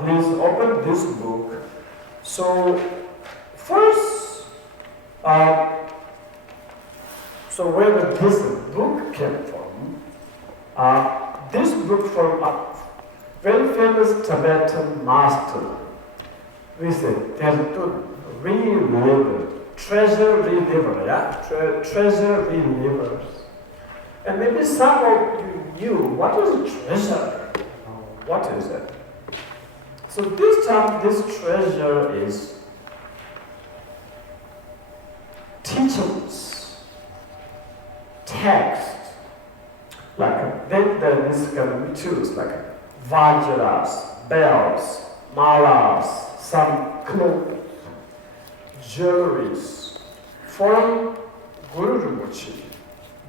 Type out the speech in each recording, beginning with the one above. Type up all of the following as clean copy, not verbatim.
Please open this book. So first, where this book came from? This book from a very famous Tibetan master. We say treasure reliever, yeah? Treasure relievers. And maybe some of you knew what is treasure? What is it? So this time, this treasure is teachings, text, like then this can be choose like vajras, bells, malas, some clothes, jewelries from Guru Rinpoche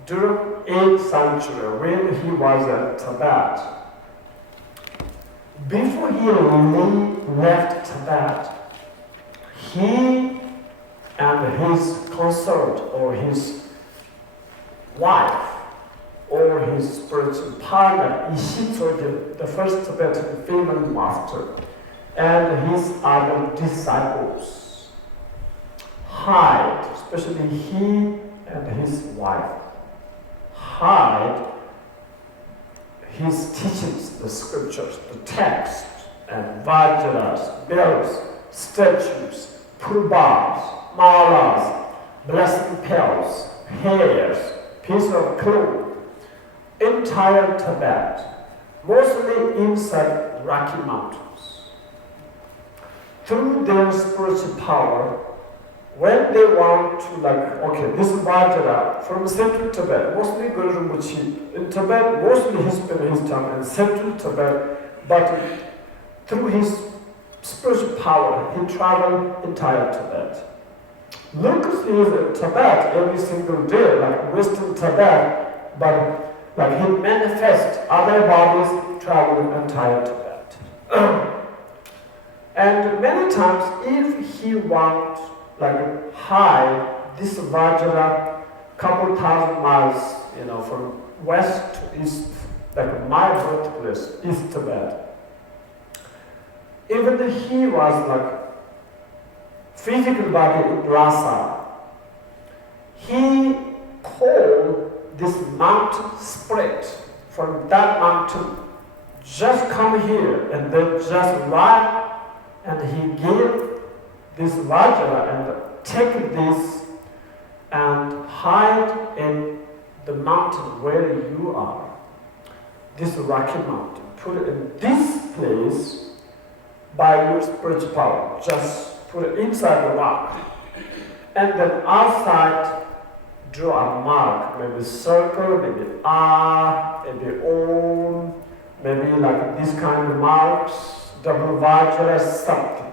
during 8th century when he was at Tibet. Before he left Tibet, he and his consort or his wife or his spiritual partner, Yeshi, the first Tibetan female master, and his other disciples hide, especially he and his wife, hide his teachings, the scriptures, the text, and vajras, bells, statues, purbas, malas, blessing pills, hairs, piece of cloth, entire Tibet, mostly inside Rocky Mountains. Through their spiritual power, when they want to this Vajra from central Tibet, mostly Guru Rinpoche, in Tibet, mostly he spent his time in central Tibet, but through his spiritual power, he traveled entire Tibet. Lucas is in Tibet every single day, like Western Tibet, but he manifests other bodies traveling entire Tibet. And many times, if he wants hide this Vajra couple thousand miles, from west to east, like my birthplace, East Tibet. Even he was physical body in Lhasa. He called this mountain spirit from that mountain, just come here and then just ride, and he gave this Vajra and take this and hide in the mountain where you are. This rocky mountain. Put it in this place by your spiritual power. Just put it inside the rock. And then outside, draw a mark. Maybe circle, maybe R, maybe Om, maybe this kind of marks, double Vajra, something.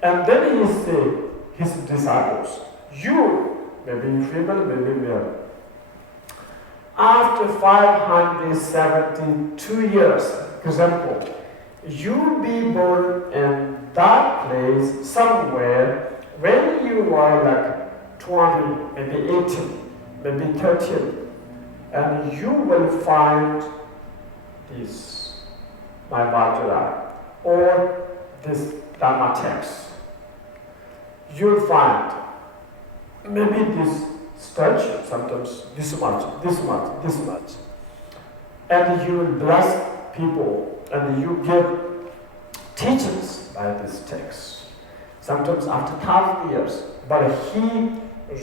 And then he said, his disciples, you, maybe female, maybe male, after 572 years, example, you be born in that place somewhere when you are 20, maybe 18, maybe 13, and you will find this, my Vajra, or this Dharma text. You'll find maybe this statue, sometimes this much, this much, this much. And you will bless people and you give teachings by this text. Sometimes after 1,000 years. But he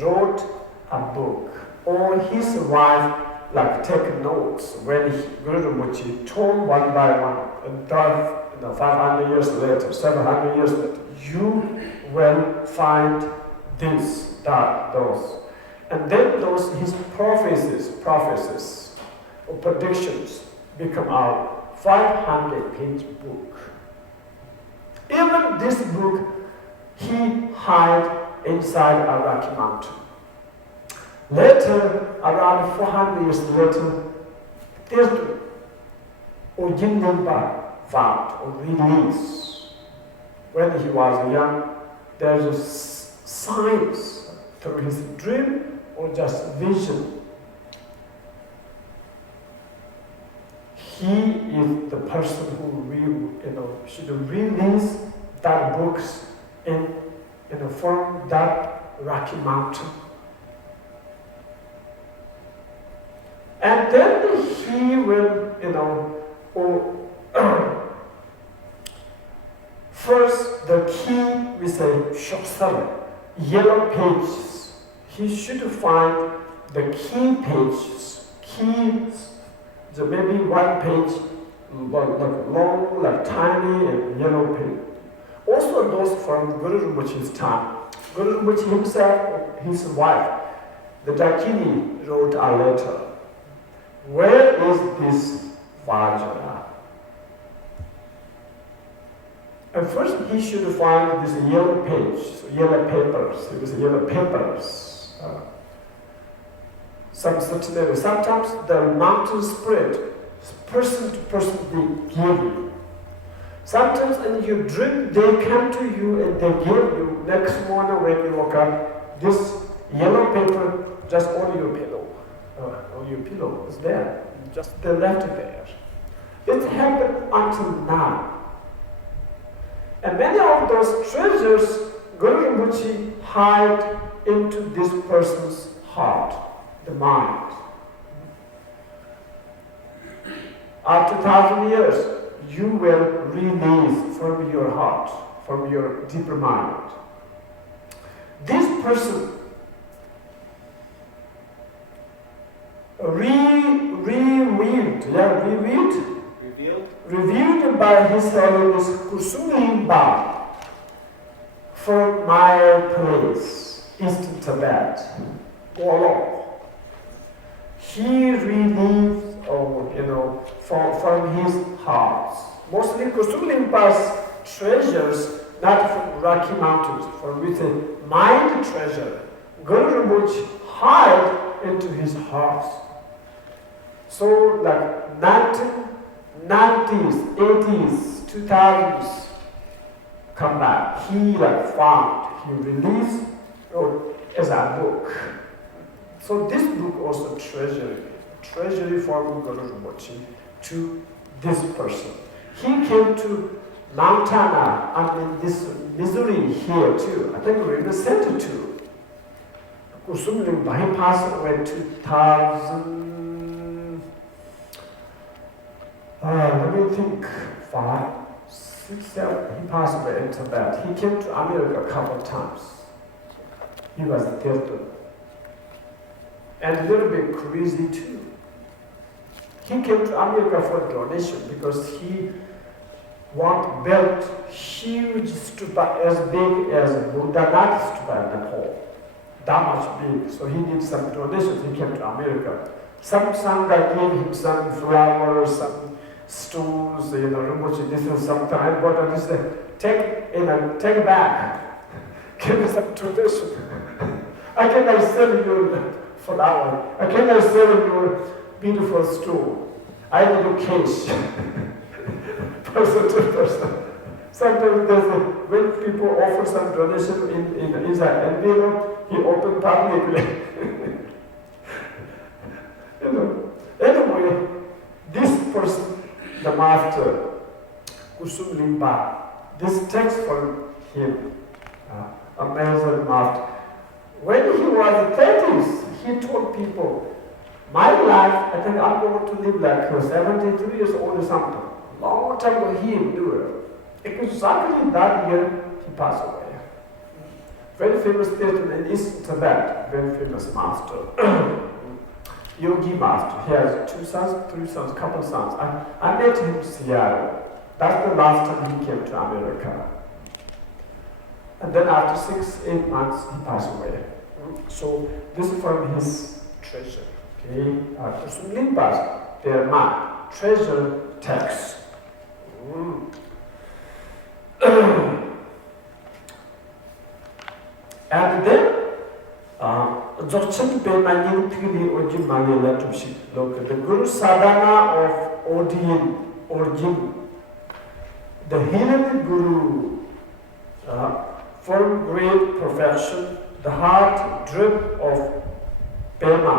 wrote a book, or his wife take notes when Guru Rinpoche told one by one, and 500 years later, 700 years later, you will find this, that, those. And then his prophecies or predictions become our 500-page book. Even this book, he hid inside a rocky mountain. Later, around 400 years later, there's Orgyen found or released. When he was young, there's a signs through his dream or just vision. He is the person who should release that books from that rocky mountain. And then he will, first the key, we say, shoksara, yellow pages. He should find the key pages, keys, so maybe one page, like long, like tiny and yellow page. Also those from Guru Rinpoche's time. Guru Rinpoche himself, his wife, the Dakini, wrote a letter. Where is this Vajra? And first he should find this yellow page, so yellow papers. It was yellow papers. Some certain area. Sometimes the mountain spread, person to person they give you. Sometimes in your dream they come to you and they give you. Next morning when you woke up, this yellow paper just on your pillow. On your pillow is there. Just they left it there. It happened until now. And many of those treasures Guru Rinpoche hide into this person's heart, the mind. After 1,000 years, you will release from your heart, from your deeper mind. This person revealed by His Holiness Kusumlimba from my place, Eastern Tibet, Golok. He relieves, from his heart. Mostly Kusumlimba's treasures, not from Rocky Mountains, from with a mind treasure. Guru Rinpoche hide into his heart. So, like 1990s, 80s, 2000s, come back. He found, he released as a book. So this book also treasury from Guru Rinpoche to this person. He came to Montana, this Missouri here too. I think we're in the center too. Kusumlimba, he passed away 2000. Let me think, 5, 6, 7. He passed away in Tibet. He came to America a couple of times. He was dead. And a little bit crazy too. He came to America for donation because he built huge stupa as big as Buddhist stupa in Nepal. That much big. So he needed some donations. He came to America. Some Sangha gave him some flowers, some stones, Rinpoche, this is something I bought and he said, take back. Give me some donation. I cannot sell you flower. I cannot sell you beautiful stone. I need cash. Person to person. Sometimes when people offer some donation in inside envelope, he opened publicly. Anyway, this person, the master, Kusumlimba, this text from him, amazing master. When he was 30s, he told people, my life, I think I'm going to live like 73 years old or something. Long time ago he knew it. Exactly that year, he passed away. Very famous person in Eastern Tibet, very famous master. Yogi master. He has 2 sons, 3 sons, couple sons. I met him in Seattle. That's the last time he came to America. And then after 6, 8 months, he passed away. So this is from his treasure. Okay, Kusumlimba's, their treasure text. And then, Dzogchen Pema Yingtili Orgyen Manila Tumshik Loka, the Guru Sadhana of Orgyen, the hidden Guru, for great perfection, the heart drip of Pema.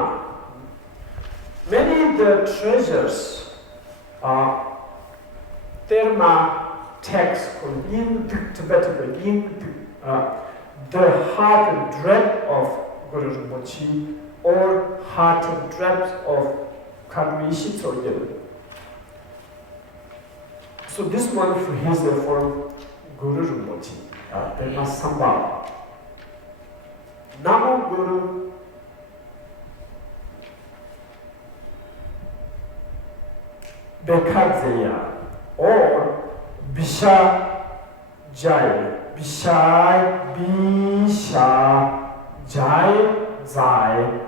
Many the treasures, Terma text called Yin Tibetan Yin, the heart drip of Guru Rinpoche, or heart drops of Kanrishi Tsogyal. So this one for his for Guru Rinpoche, Pema Samba. Namo Guru Bekadzeya, or Bisha Jai. Bishai, Bisha, Jai, Zai.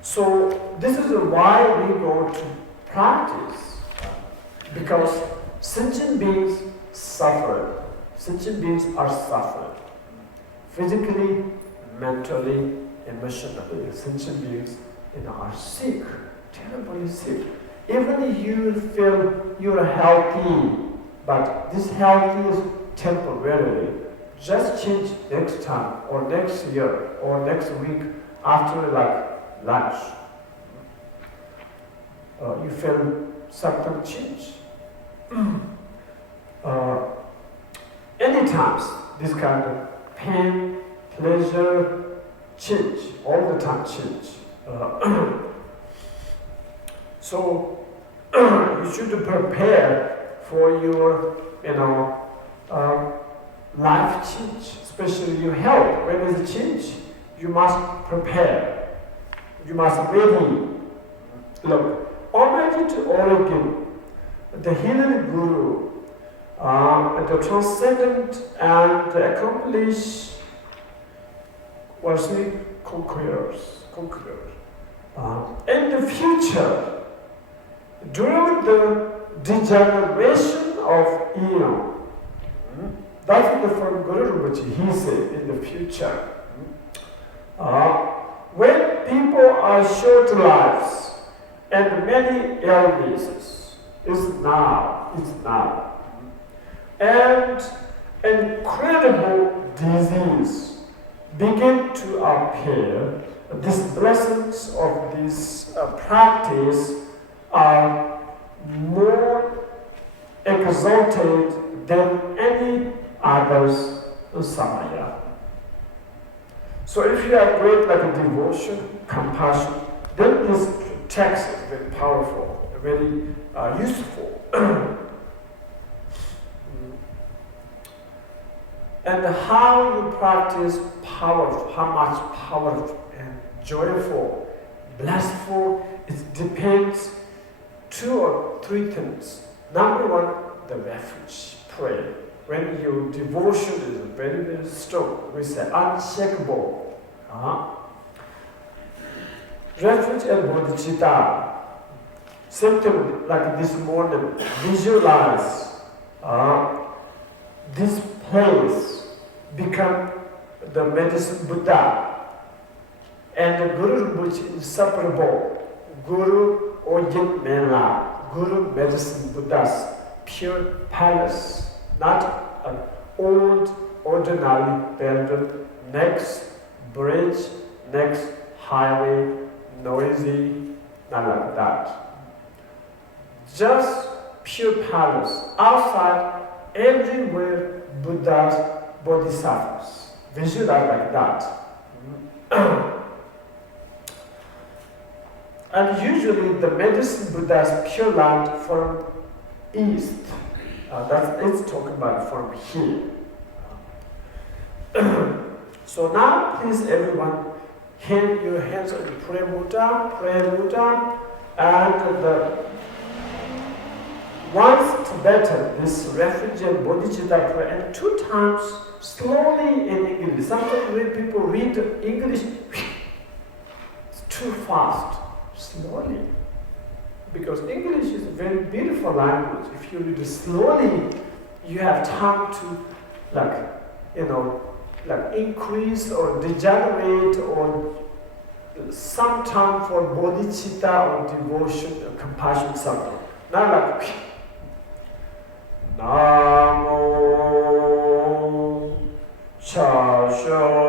So this is why we go to practice, because sentient beings suffer. Sentient beings are suffering, physically, mentally, emotionally. Sentient beings are sick, terribly sick. Even you feel you're healthy, but this health is temporarily. Just change next time, or next year, or next week after lunch. You feel something change. Anytime this kind of pain, pleasure, change, all the time change. So you should prepare for your, life change, especially your health. When there's a change, you must prepare. You must ready. Look, already to Orgyen, the hidden Guru, the transcendent and the accomplished, conquerors. In the future, during the degeneration of eon, that's the from Guru Rinpoche, he said in the future, when people are short lives and many illnesses, it's now, and incredible disease begin to appear. These blessings of this practice are more exalted than any others samaya. So if you have great devotion, compassion, then this text is very powerful, very useful. And how you practice powerful, how much powerful and joyful, blissful, it depends 2 or 3 things. Number 1, the refuge, prayer. When your devotion is very, very strong, we say unshakable. Refuge and bodhicitta. Same thing like this morning, visualize this place become the medicine Buddha. And the Guru Rinpoche inseparable. Guru Orgyen Menla, Guru Medicine Buddha's pure palace, not an old, ordinary building, next bridge, next highway, noisy, not like that. Just pure palace. Outside, everywhere, Buddha's bodhisattvas. Visualize like that. And usually the medicine Buddha's pure light from east. It's talking about from here. So now, please everyone, hand your hands on the pray Buddha, and once Tibetan, this refuge and bodhicitta prayer, and 2 times slowly in English. Sometimes when people read English, it's too fast. Slowly. because English is a very beautiful language. If you read it slowly, you have time to, increase or degenerate or some time for bodhicitta or devotion or compassion, something. Not like, Namo Chashodana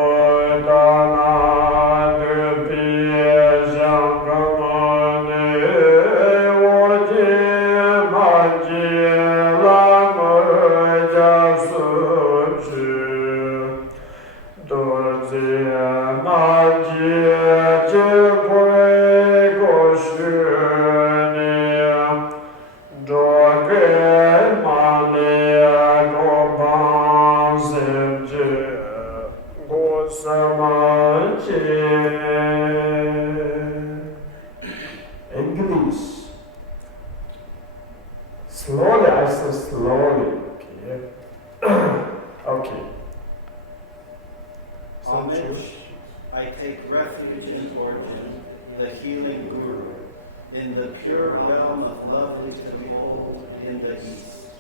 Dupiya Shankamane Orgyen Majila Murja Suchi Dorziya Majia Chikwe Goshuniya Doge Malia Goban Simje Gosamache. English. Slowly, I say slowly. Okay. Okay. Homage, I take refuge in Orgyen, the healing Guru, in the pure realm of lovely to behold in the east.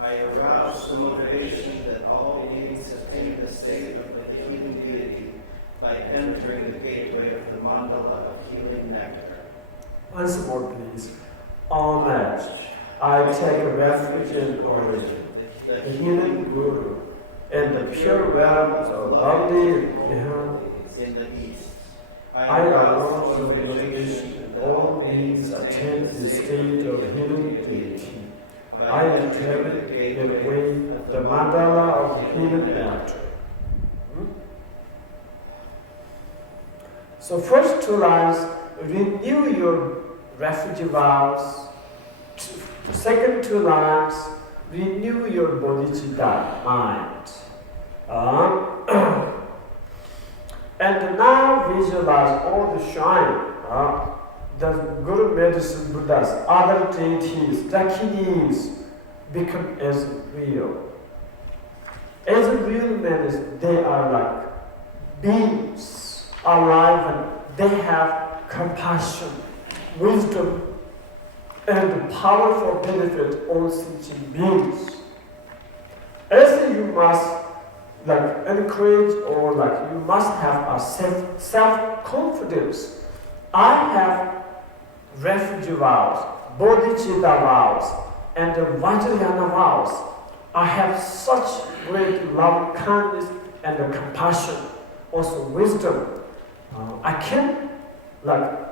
I arouse the motivation that all beings attain the state of the healing deity by entering the gateway of the mandala of healing nectar. Once more, please. Homage, I take refuge in Orgyen, the healing Guru, in the pure realms of lovely in the east. I arouse the motivation that all beings attain the state of healing deity. I enter the gateway of the mandala of healing nectar. So first two lines, renew your refugee vows. Second two lines, renew your bodhicitta mind. And now visualize all the shine, the Guru Medicine Buddhas, other deities, Dakinis, become as real. As a real means they are like beings, alive, and they have compassion, wisdom, and powerful benefit all sentient beings. As you must encourage or you must have a self-confidence. I have refugee vows, bodhicitta vows, and vajrayana vows. I have such great love, kindness, and compassion, also wisdom. I can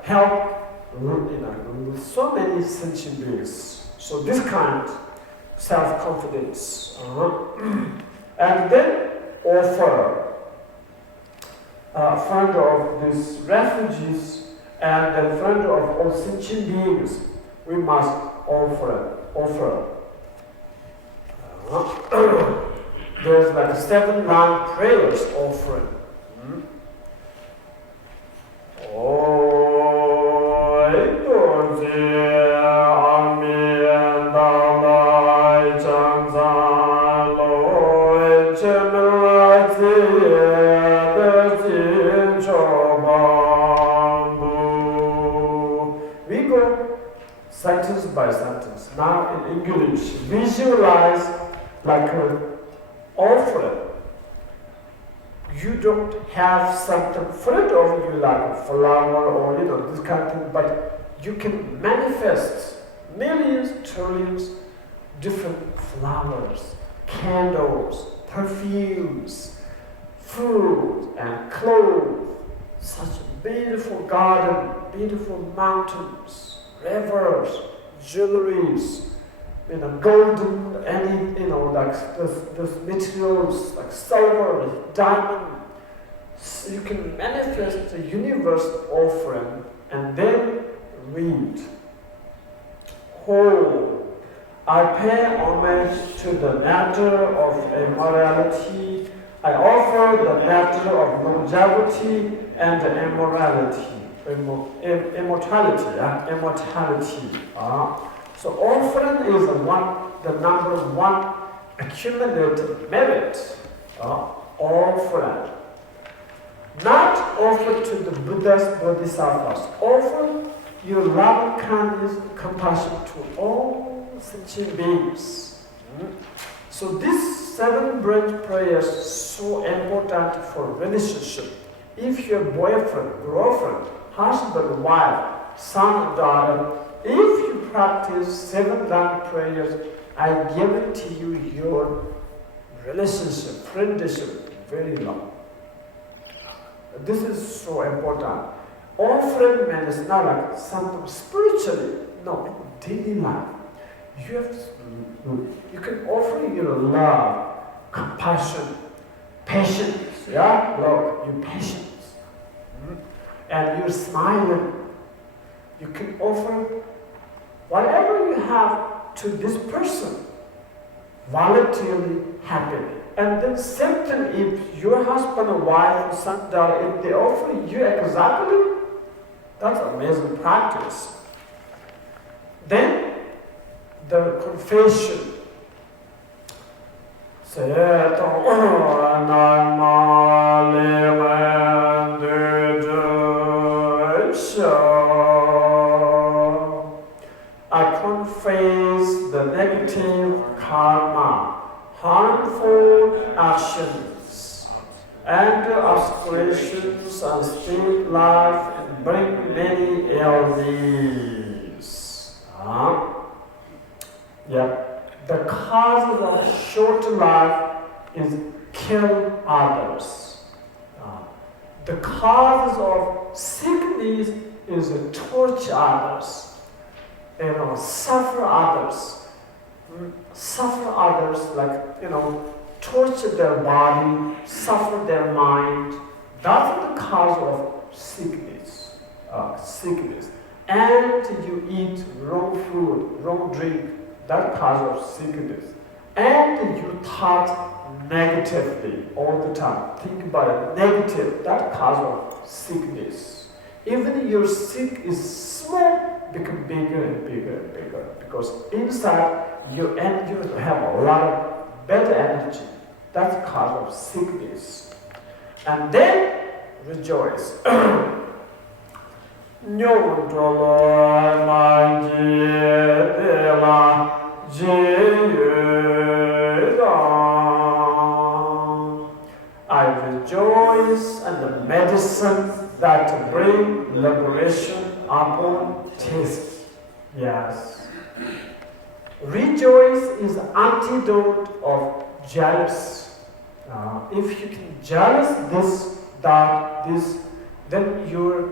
help so many sentient beings. So this kind of self-confidence. And then offer a friend of these refugees and a friend of all sentient beings. We must offer. There's 7 line prayers offering. We go sentence by sentence. Now in English, visualize like an offering. You don't have something in front of you like a flower or this kind of thing, but you can manifest millions, trillions different flowers, candles, perfumes, food and clothes, such a beautiful garden, beautiful mountains, rivers, jewelries, golden, those materials like silver, diamond. So you can manifest the universe offering and then read. I pay homage to the nectar of immorality. I offer the nectar of longevity and immortality. So offering is the number one accumulated merit. Offering. Not offered to the Buddhas, Bodhisattvas. Offered your love, kindness, compassion to all sentient beings. So these 7 branch prayers are so important for relationship. If your boyfriend, girlfriend, husband, wife, son, daughter, if you practice 7 line prayers, I guarantee you your relationship, friendship, very long. This is so important. Offering man is not like something spiritually, no, daily life. You can offer your love, compassion, patience, yeah? Love, your patience. And you're smiling. You can offer whatever you have to this person, voluntarily happy. And then same thing if your husband or wife or son, daughter, if they offer you exactly, that's amazing practice. Then the confession. I confess the negative karma, harmful actions, and aspirations and state life and bring many illnesses. The cause of short life is kill others. The cause of sickness is torture others. Suffer others. Suffer others like, torture their body, suffer their mind. That's the cause of sickness. And you eat wrong food, wrong drink, that cause of sickness. And you thought negatively all the time. Think about it, negative, that cause of sickness. Even your sick is small, become bigger and bigger and bigger. Because inside you have a lot of bad energy. That's cause of sickness. And then rejoice. I rejoice at the medicine that bring liberation upon taste. Yes. Rejoice is antidote of jealous. If you can jealous this, that, this, then your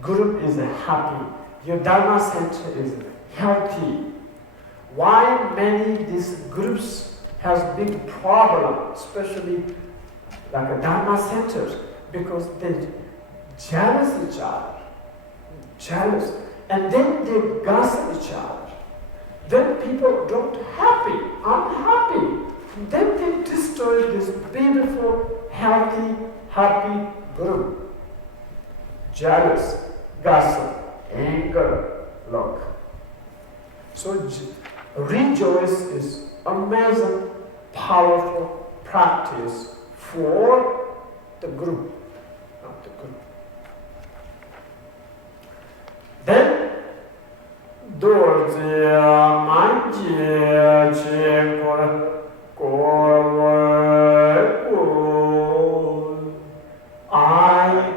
group is happy. Your Dharma center is healthy. Why many these groups has big problem, especially like a Dharma centers, because they jealous each other. Jealous. And then they gossip each other. Then people don't unhappy. Then they destroy this beautiful, healthy, happy group. Jealous, gossip, anger, look. So rejoice is amazing, powerful practice for the group, not the group. Then I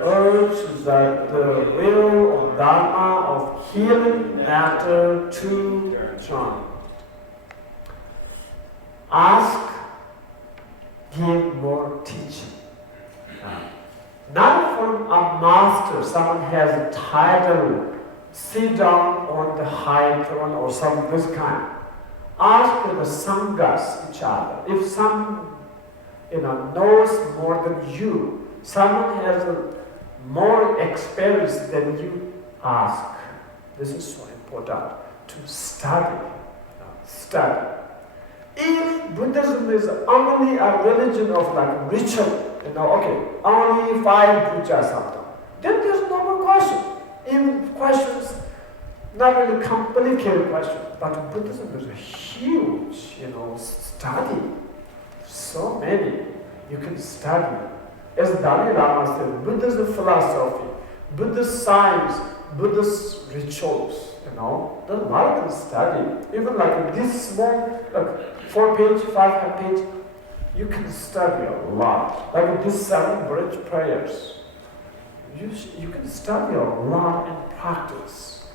urge that the will of Dharma of healing matter to join. Ask, give more teaching. Not from a master, someone has a title, sit down on the high throne or some this kind. Ask the sanghas each other. If some knows more than you, someone has more experience than you, ask. This is so important to study. Study. If Buddhism is only a religion of like ritual, only 5 pujas something, then there's no more question. Even questions, not really complicated question, but Buddhism is a huge, study. So many you can study. As Dalai Lama said, Buddhist philosophy, Buddhist science, Buddhist rituals, you know, there's a lot to study. Even like this small, like 4-page, 5-page, you can study a lot. Like these 7 bridge prayers, you can study a lot and practice.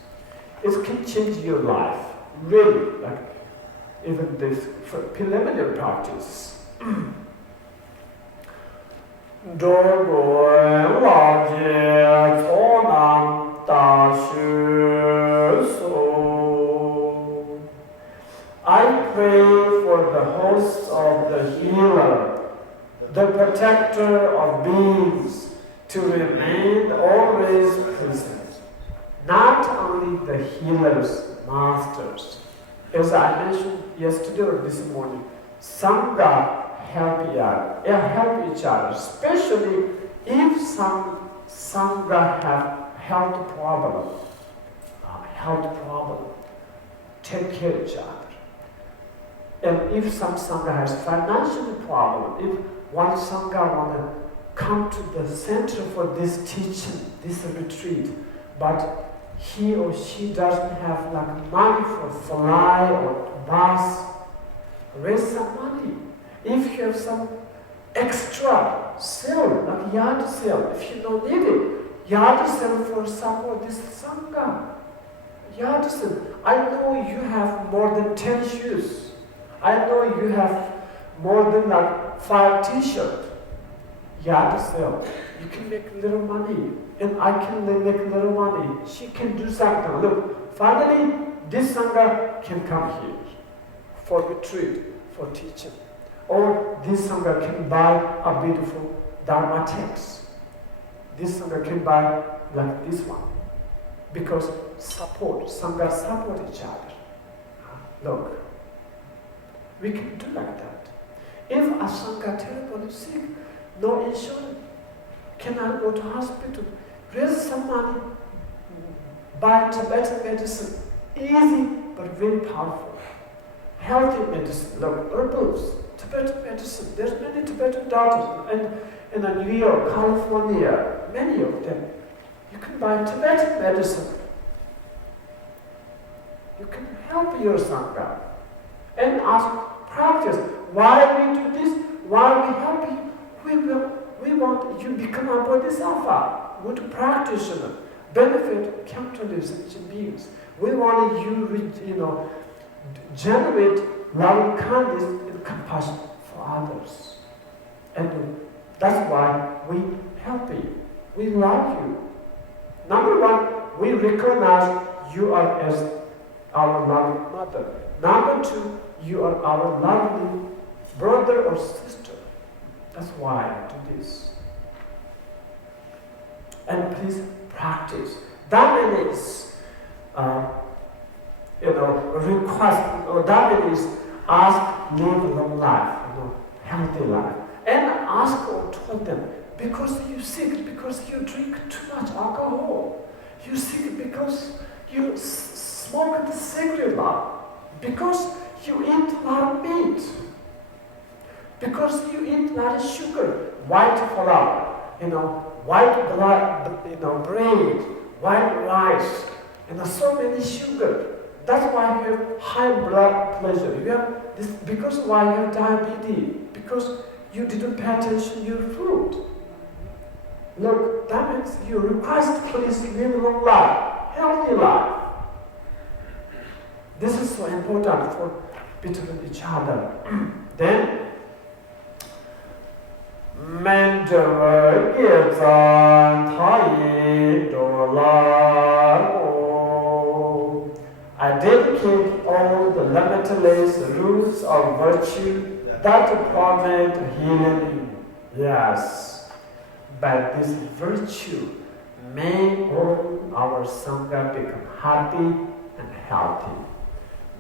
It can change your life, really. Like even this preliminary practice. 中国老街从南大学所 I pray for the host of the healer, the protector of beings, to remain always present. Not only the healers, masters. As I mentioned yesterday or this morning, Sangha help each other, especially if some Sangha have health problem. Take care of each other. And if some Sangha has financial problem, if one Sangha want to come to the center for this teaching, this retreat, but he or she doesn't have like money for fly or bus, raise some money. If you have some extra, sell, like yard sale, if you don't need it, yard sale for support this Sangha. Yard sale. I know you have more than 10 shoes. I know you have more than like 5 t-shirts. Yard sale. You can make little money. And I can make little money. She can do something. Look, finally, this Sangha can come here for retreat, for teaching. Or this Sangha can buy a beautiful Dharma text. This Sangha can buy like this one. Because Sangha support each other. Look, we can do like that. If a Sangha terribly sick, no insurance, cannot go to hospital, raise some money, buy Tibetan medicine, easy but very powerful. Healthy medicine, look, herbals, Tibetan medicine. There's many Tibetan doctors in New York, California, many of them. You can buy Tibetan medicine. You can help your Sangha and ask, practice. Why we do this? Why we help you? We want you become a Bodhisattva, good practitioner, benefit countless beings. We want you, generate loving kindness and compassion for others. And that's why we help you. We love you. Number one, we recognize you are as our loving mother. Number two, you are our loving brother or sister. That's why I do this. And please practice. That means, request, or that means ask, live a long life, healthy life. And ask or tell them, because you're sick, because you drink too much alcohol. You're sick because you smoke the cigarette a lot. Because you eat a lot of meat. Because you eat a lot of sugar, white flour, white blood, bread, white rice, and so many sugar. That's why you have high blood pressure. You have this because why you have diabetes? Because you didn't pay attention to your food. Look, that means you request please live a long life, healthy life. This is so important for between each other. Then I dedicate all the limitless roots of virtue that promote healing. Yes, by this virtue, may all our Sangha become happy and healthy.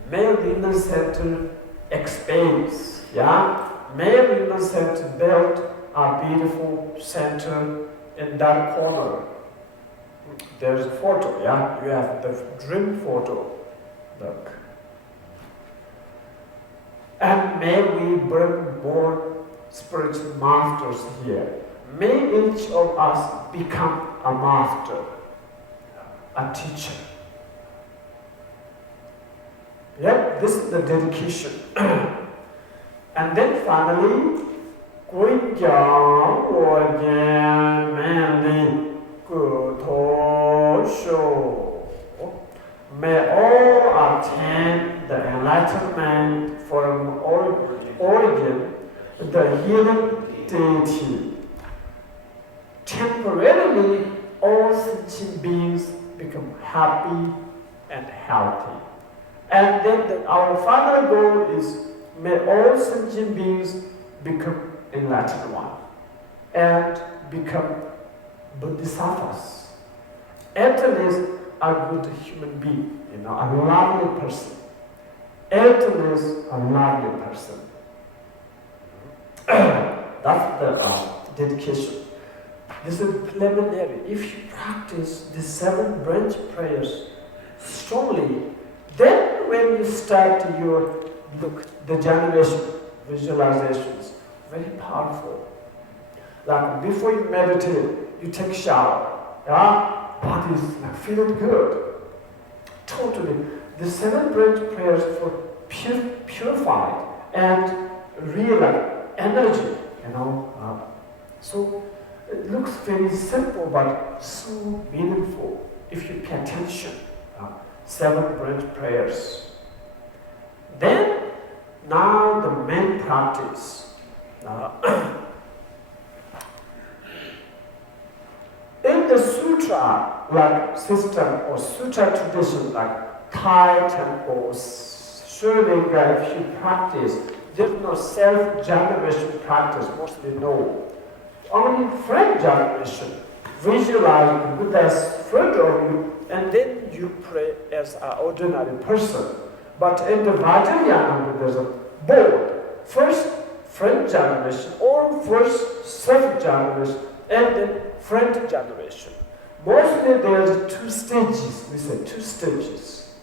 May Rinpoche Center expands. May Rinpoche Center build a beautiful center in that corner. There's a photo, you have the dream photo. Look. And may we bring more spiritual masters here. May each of us become a master. a teacher. Yep, this is the dedication. And then finally, Orgyen, Menla, may all attain the enlightenment from Orgyen, the healing deity. Temporarily, all sentient beings become happy and healthy. And then our final goal is, may all sentient beings become enlightened one and become bodhisattvas. At least a good human being, a lovely person. At least a lovely person. That's the dedication. This is preliminary. If you practice the 7 branch prayers strongly, then when you start the generation visualizations, very powerful. Like before you meditate, you take shower, body is feeling good. Totally. The 7 branch prayers for purified and real energy, So it looks very simple, but so meaningful if you pay attention. 7 branch prayers. Then, now the main practice. In the sutra system or sutra tradition, like Thai temples, surely if you practice, there's no self-generation practice, mostly no. Only friend generation. Visualize the Buddha as friend of you, and then you pray as an ordinary person. But in the Vajrayana Buddhism, both first friend generation or first self-generation and then friend generation. Mostly there's 2 stages, we say 2 stages.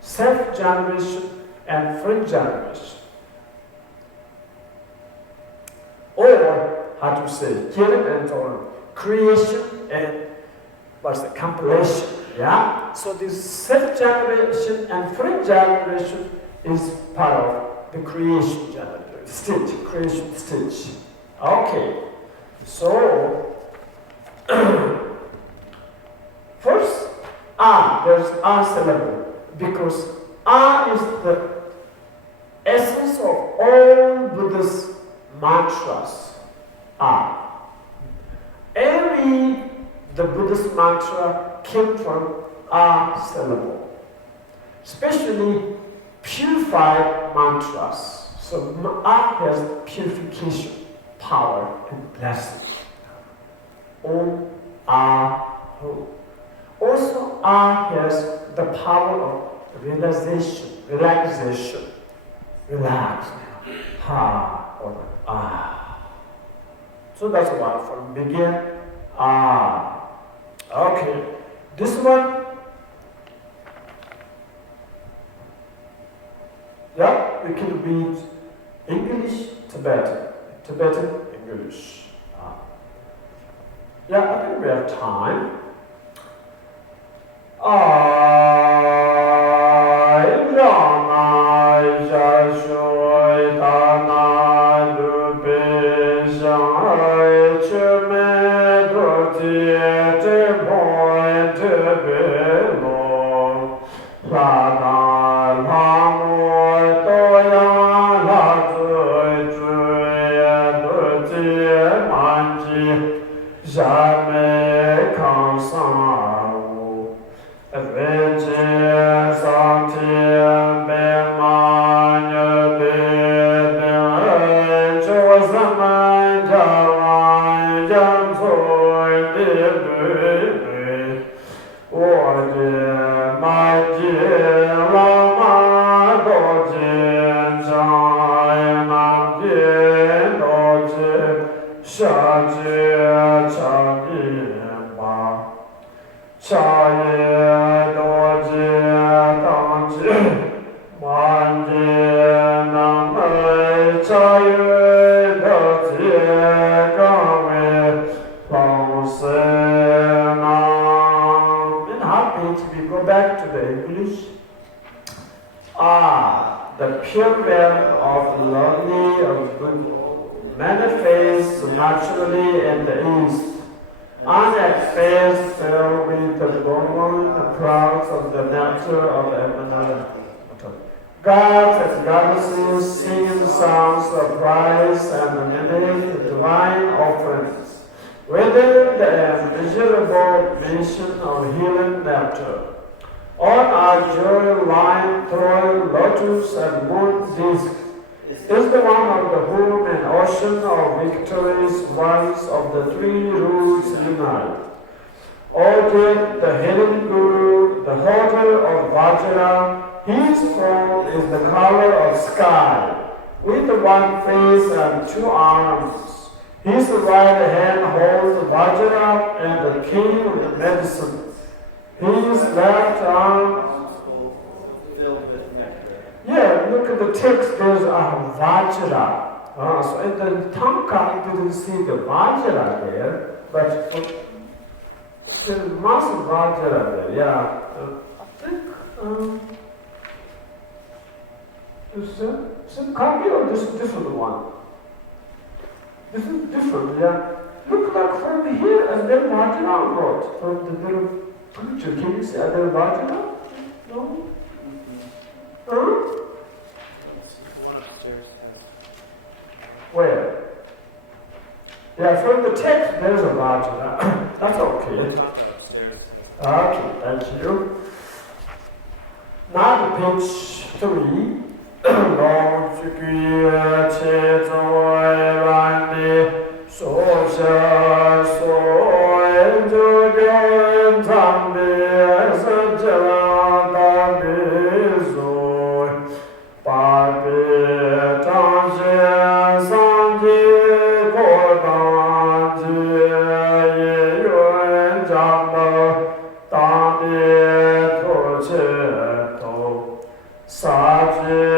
Self-generation and friend generation. Or, how to say, creation and compilation. Yeah? So this self-generation and friend generation is part of the creation stage. Okay. So first there's syllable, because is the essence of all Buddhist mantras. The Buddhist mantra came from syllable, especially purified mantras. So has purification, power, and blessing. Om, Ho. Also, has the power of relaxation. Relax. Ha, or So that's why from begin, Okay, this one, we can read English, Tibetan, English. I think we have time. point, we go back to the English. The pure realm of lovely of good manifests naturally in the east. Unexpressed filled with the golden clouds of the nectar of the emerald. Gods and goddesses sing songs of praise and mimic divine offerings within the immeasurable mission of healing nectar. On our joy line throwing lotus and moon disk is the one of the whom an ocean of victorious ones of the three rules unite. Orgyen, the hidden guru, the holder of Vajra, his form is the color of sky, with one face and two arms. His right hand holds Vajra and the king of medicine. His left arm filled with nectar. Yeah, look at the text, there's a Vajra. So in the Tanka, you didn't see the Vajra there, but there's must Vajra there, yeah. I think, is it copy or this is different one? This is different, yeah. Look like from here and then Vajra wrote from the little picture. Can you see other Vajra? No? Where? Yeah, from the text there's a Vajra. That's okay. Okay, thank you. Now to page 3. Long Chukya Chezoy Rande Sosha Soy Jogyan Tambi Sajala Tambi Zoy Papi Tanje Sanji Kodanji Yuen Jamba Tambi Toche To Saji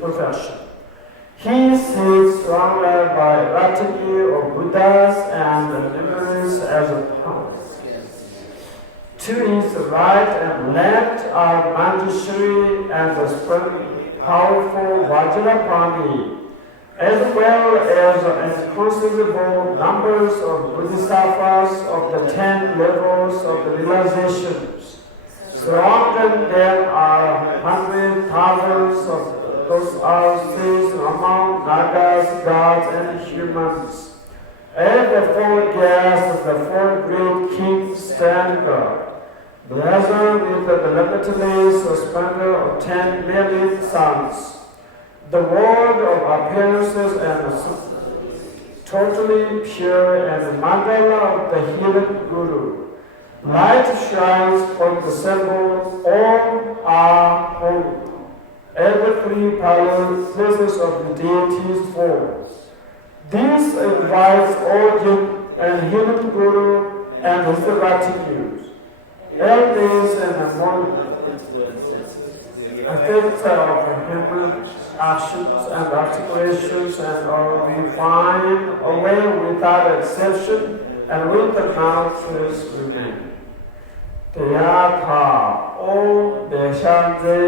profession. He sits surrounded by a retinue of Buddhas and numerous as a poet. To his right and left are Manjushri and the spring powerful Vajrapani, as well as inconceivable numbers of Bodhisattvas of the 10 levels of the realizations. Surrounding them are 100,000s of those artists among Nagas, gods, and humans. And the 4 guests of the 4 great kings stand guard, blazoned with the limitless splendor of 10 million suns. The world of appearances and totally pure, and the mandala of the healing Guru. Light shines from the symbol, all are holy. Every 3 places of the deity's form. This invites Orgyen and healing Guru and his retinues. Elders and the effects of human actions and articulations and are refined away without exception, and with the mouth remain. Teyatha Om Beshanze,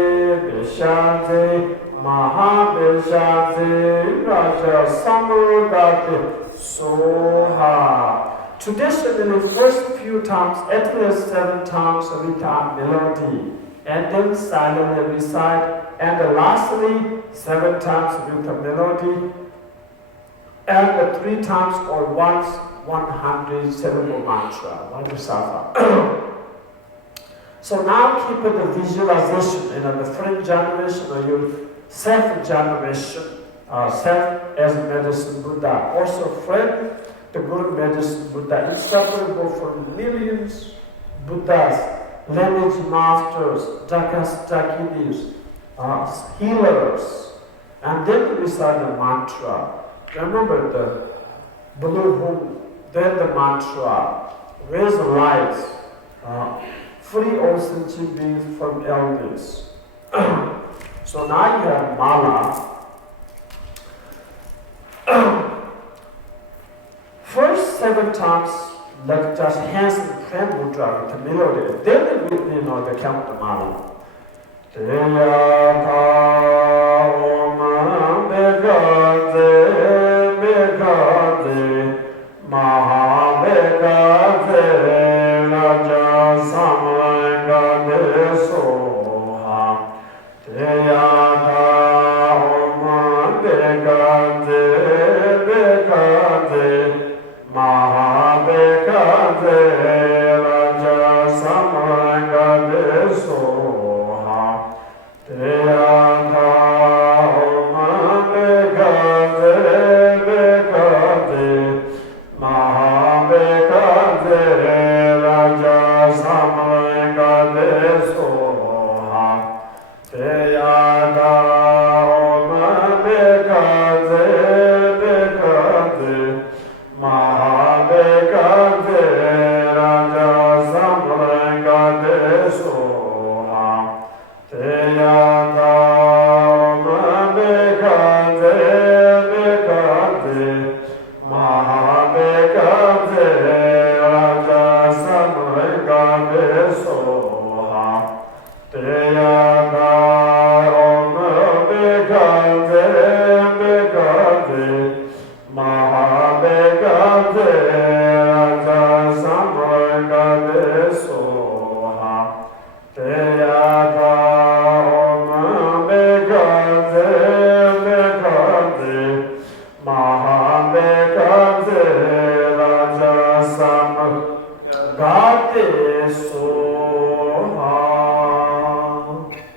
Beshanze, Maha Beshanze, Raja Samurgate, Soha. Traditionally, first few times, at least 7 times, we chant melody, and then silently recite, and lastly, 7 times with the melody, and 3 times or once 107 mantra, Vajrasattva. So now keep the visualization, the friend generation or your self-generation, self as medicine Buddha. Also friend, the Guru medicine Buddha, inseparable from millions Buddhas, lineage masters, Dakas, Dakinis, healers, and then recite the mantra. Remember the blue home, then the mantra, raise the lights, free all sentient beings from illness. So now you have mala. First 7 times, like just hands and friend mudra with the melody. Then they count the mala.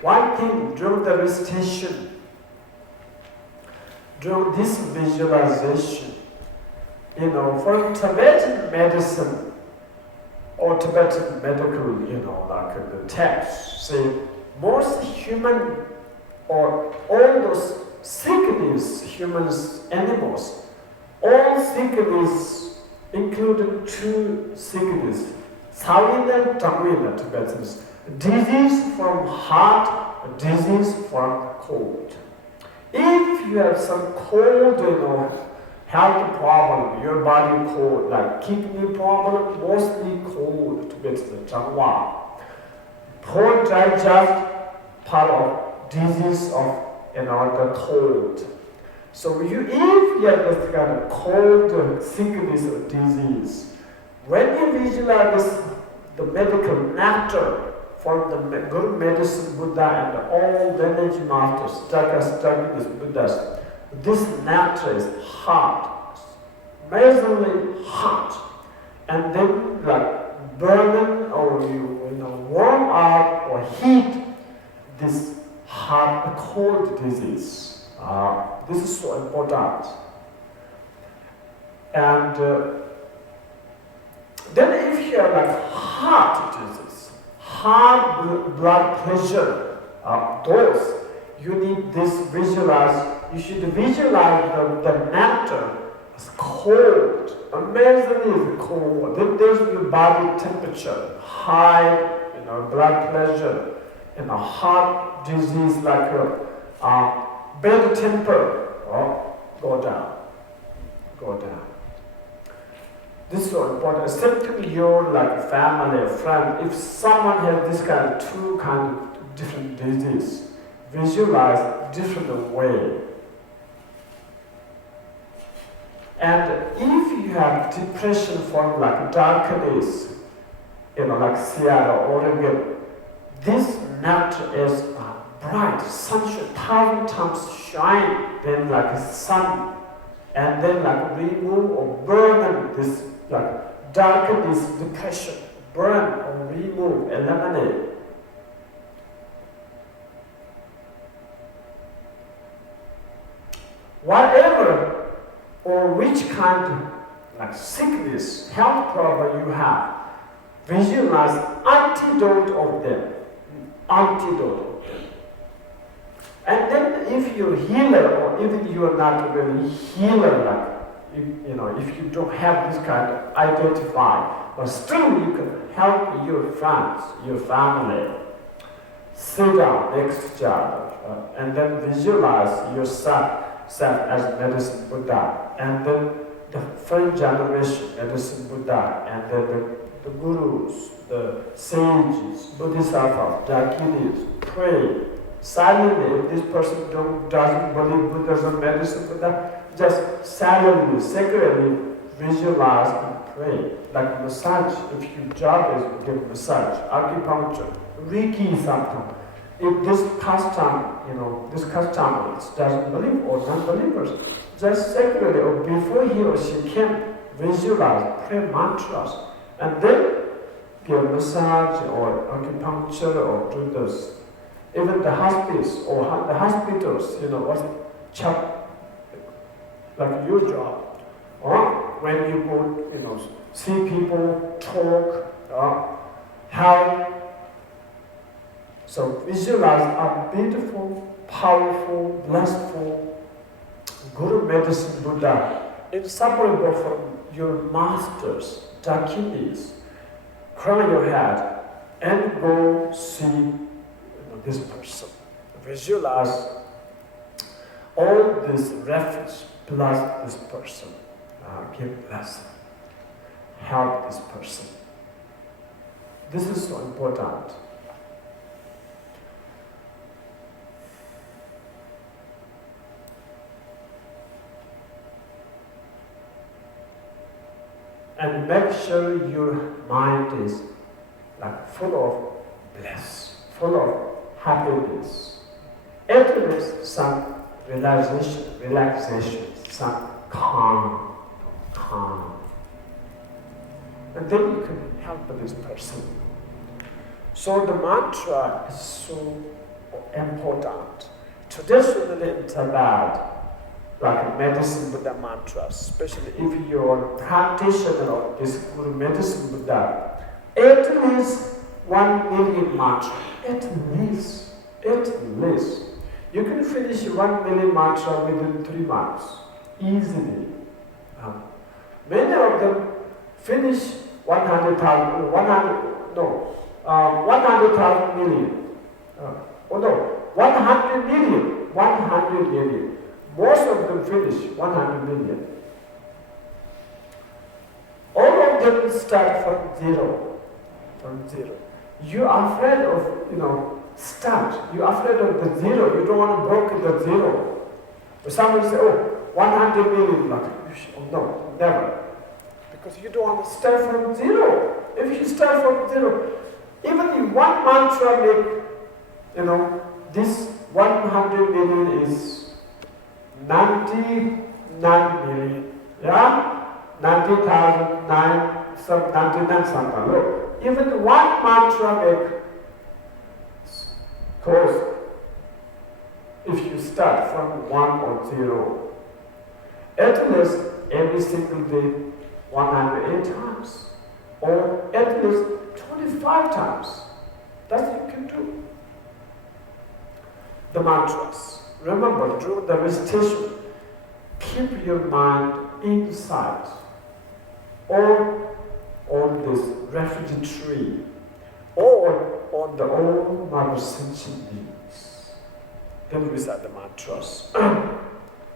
One thing during the recitation, during this visualization, for Tibetan medicine or Tibetan medical, like the texts say, most human or all those sickness, humans, animals, all sickness including 2 sickness, Sawina and Tamina Tibetans, disease from heart, disease from cold. If you have some cold, health problem, your body cold, like kidney problem, mostly cold, Tibetan Changwa. Poor digest, part of disease of the cold. So if you have this kind of cold sickness or disease, when you visualize the medical nectar from the good medicine Buddha and all lineage masters, Dakas, Buddhas, this nectar is hot, amazingly hot, and then like burning or warm up or heat this hot cold disease. This is so important. And then if you have like heart disease, high blood pressure, those, you need this visualize, you should visualize the nectar as cold, amazingly cold. Then there's your body temperature, high, blood pressure, heart disease like bad temper, go down. This is so important. Accepting your like family or friend. If someone has this kind of two kind of different disease, visualize different way. And if you have depression from like darkness, like Seattle, Oregon, this night is bright, sunshine, 1,000 times shine than like sun, and then like remove or burn this like darkness, depression, burn or remove, eliminate. Whatever or which kind of like sickness, health problem you have, visualize antidote of them. Antidote of them. And then if you're healer, or even you are not really healer, like if you don't have this kind of identify, but still you can help your friends, your family. Sit down next to other, and then visualize yourself as medicine Buddha, and then the first generation medicine Buddha, and then the gurus, the sages, bodhisattvas, dakinis, pray silently. If this person doesn't believe Buddhism, medicine Buddha, just silently, secretly visualize and pray. Like massage, if your job is to give massage, acupuncture, Reiki something. If this custom, this customers doesn't believe or non-believers, just secretly or before he or she can visualize, pray mantras, and then give massage or acupuncture or do this. Even the hospice or the hospitals, like your job, or when you go, see people, talk, help. So visualize a beautiful, powerful, blissful Guru medicine Buddha, inseparable from your masters, dakinis. Crown your head and go see this person. Visualize all this refuge, bless this person, give blessing, help this person. This is so important. And make sure your mind is like full of bliss, full of happiness. At least some relaxation, some calm. And then you can help this person. So the mantra is so important. Traditionally in Tibet, like medicine Buddha mantra, especially if you're a practitioner of this Guru medicine Buddha, at least 1 million mantra. At least. You can finish 1 million mantra within 3 months, easily. Many of them finish 100,000 million. 100 million. 100 million. Most of them finish 100 million. All of them start from zero. You are afraid of, start. You are afraid of the zero. You don't want to break the zero. But someone say, 100 million. No, never. Because you don't want to start from zero. If you start from zero, even if one mantra make, this 100 million is 99 million, 90,000, 99 something. Look, even one mantra make course if you start from 1 or 0. At least every single day 108 times, or at least 25 times. That's what you can do. The mantras. Remember, during the recitation, keep your mind inside, or on this refugee tree, or on the old Mother Sentient beings. Then recite the mantras.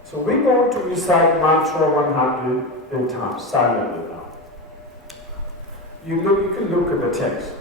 So we're going to recite mantra 108 times silently now. You can look at the text.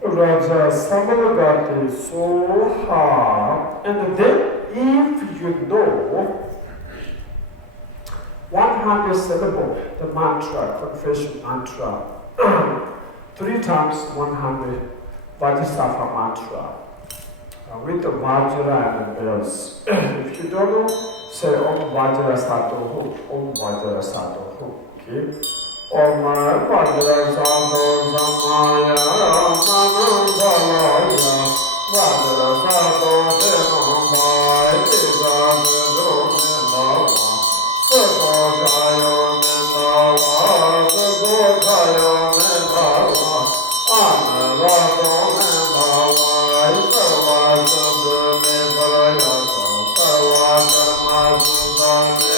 Raja Samalagati is so hard, and then if you know 100 syllable, the mantra, confession mantra, 3 times 100 Vajrasattva mantra, with the Vajra and the bells. If you don't know, say Om Vajrasattva, Om Vajrasattva, okay? Om Vajrasattva Samaya Manangalaya Vajrasattva Denamaya Tizadu Menla Sagotayo Menla Sagotayo Menla Anarato Menla Savasabdu Meparayasa Savakarma Susane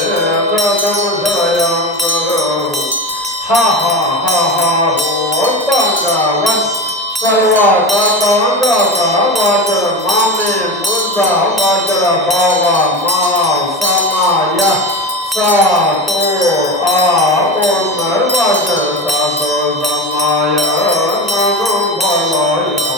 Radamajayam Guru Ha ha ha ha ho Bhagavan Sarva Tatanga Vajra Mame Buddha Vajra Bhava Ma Samaya Sato A Om Vajra Sato Samaya Nanam Bhalaya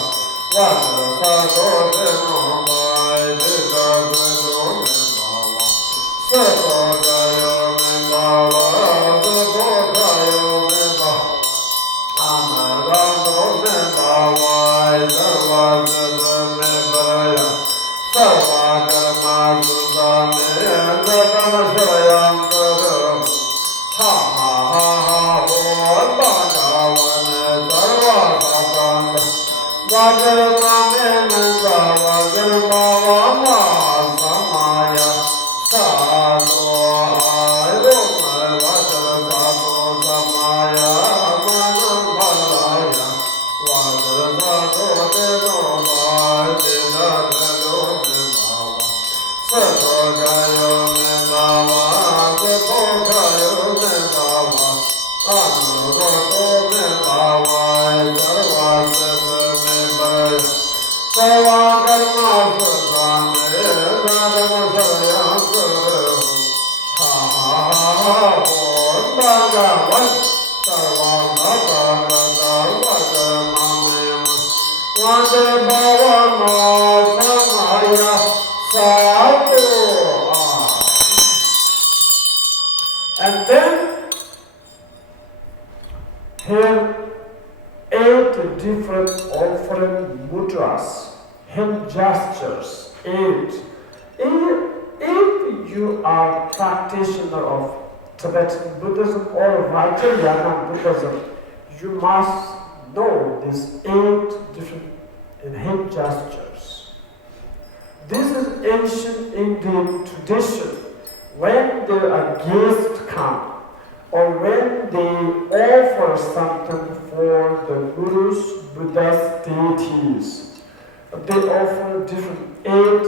And then here 8 different offering mudras, hand gestures, 8. If you are practitioner of Tibetan Buddhism or Vajrayana Buddhism, you must know these 8 different hand gestures. This is ancient Indian tradition. When there are guests come, or when they offer something for the Gurus, Buddhas, deities, they offer different 8,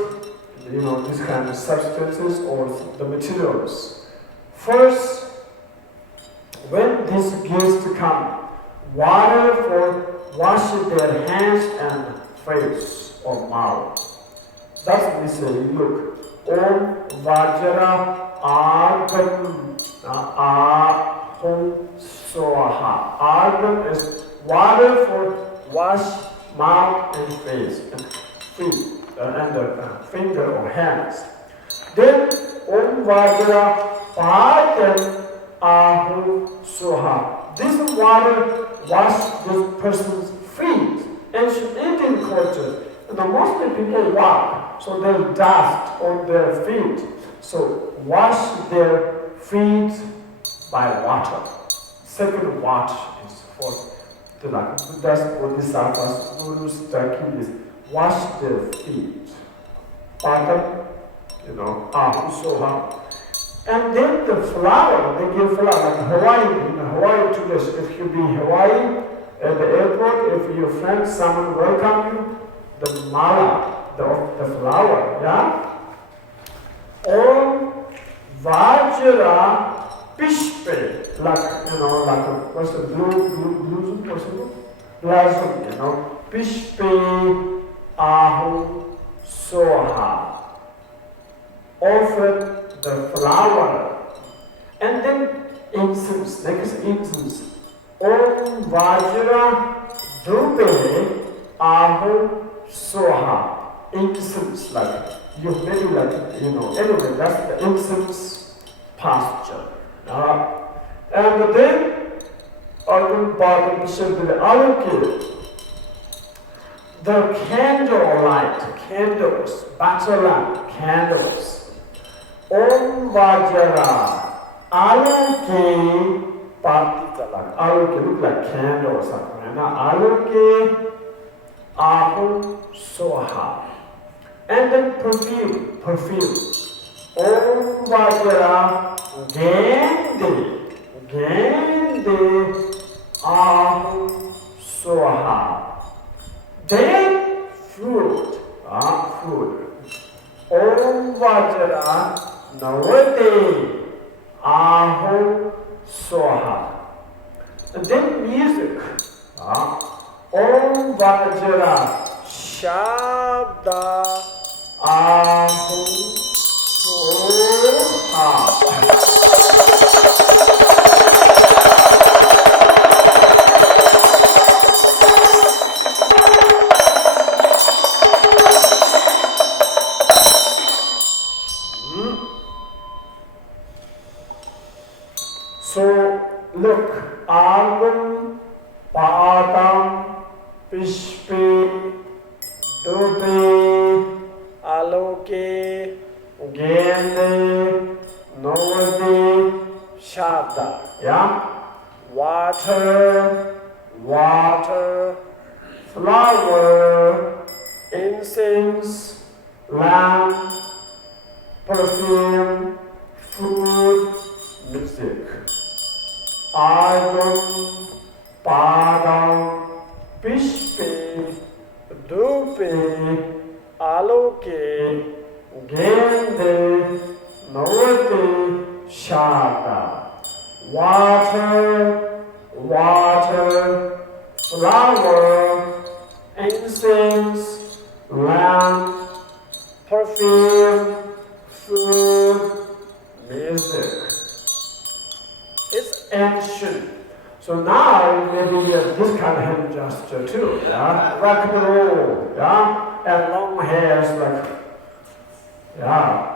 these kind of substances or the materials. First, when these guests come, water for washing their hands and face or mouth. That's what we say, look. Om Vajra Argam Ahum Soha. Argam is water for wash mouth and face and feet and the finger or hands. Then Om Vajra Bhagam Ahum Soha. This water wash this person's feet. Ancient Indian culture. And mostly people walk, so there's dust on their feet. So wash their feet by water. Second wash is for the Buddhas, Bodhisattvas, Gurus, Dakis, wash their feet. Bottom, Ahusoha. And then the flower, they give flower, like Hawaii, in Hawaii tradition. If you be in Hawaii, at the airport, if your friend, someone welcome you, the mala, the flower, yeah? Om Vajra Pishpe, like, what's the blue, blossom, Pishpe Ahu Soha. Offer the flower. And then incense, next incense. Om Vajra Dhrupe Ahu Soha. Incense, like you maybe anyway, that's the incense posture. And then Orgyen Bhagavad Aluki, the candle light, candles, butter lamp, candles. Om Vajra Aluki Patitala. Aluki look like candles. Aluki Ahu Soha. And then perfume. Om Vajra Gende Ahu Soha. Then fruit. Om Vajra Navate Ahu Soha. And then music. Om Vajra Shabda Ahu Soha. So look, Orgyen, Padam, Pishpi, Dupi, Aloke, Gende, Novadi, Shabda. Yeah? Water, water, flower, incense, lamp, perfume, food, music. Orgyen, Padam, Pishpi, Dupi, Aloke, Gende, Novati, Shaka. Water, water, flower, incense, lamp, perfume, food, music. It's ancient. So now maybe this kind of hand gesture too, yeah? Rock and roll, yeah? And long hairs like, yeah.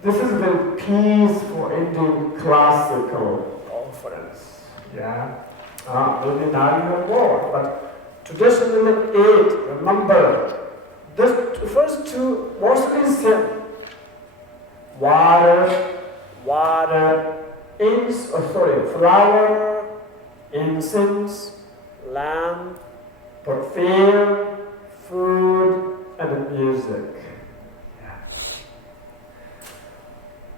This is the peaceful Indian classical conference, yeah? Maybe now you have more, but traditionally 8, remember, the first two mostly same. Water, flower, incense, lamp, perfume, food, and music.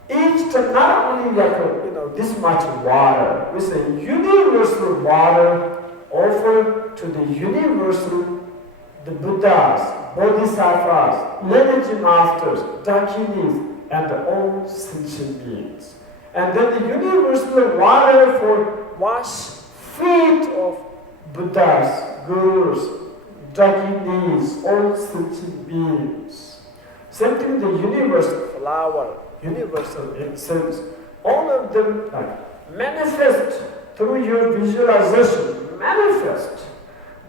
Each time, not only like this much water, we say universal water offered to the universal, the Buddhas, Bodhisattvas, lineage masters, Dakinis, and all sentient beings. And then the universal water for wash feet of Buddhas, Gurus, Dakinis, all sentient beings. Same thing with the universal flower, universal incense. All of them manifest through your visualization, manifest.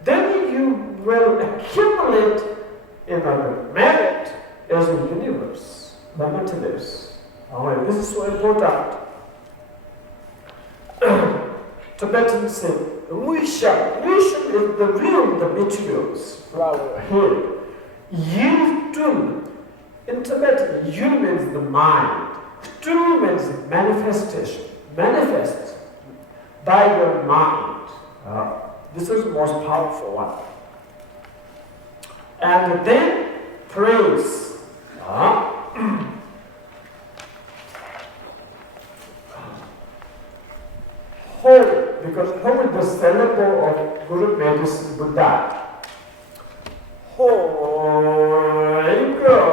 Then you will accumulate merit as a universe. Limitless. This is so important. Tibetans say, Wisha is the real, the materials, flower here. Yiltun, in Tibetan, Yu means the mind. Tu means manifestation. Manifest by your mind. This is the most powerful one. And then praise. Holy, because holy is the syllable of Guru Medicine Buddha. Holy God,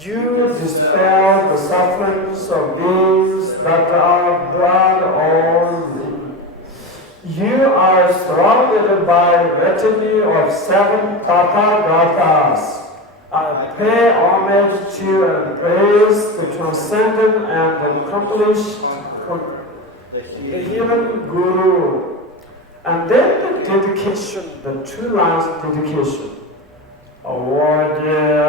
you dispel the sufferings of beings that are blood only. You are surrounded by a retinue of 7 Tathagatas. I pay homage to and praise the transcendent and accomplished the healing Guru. And then the dedication, the 2 lines of dedication. Orgyen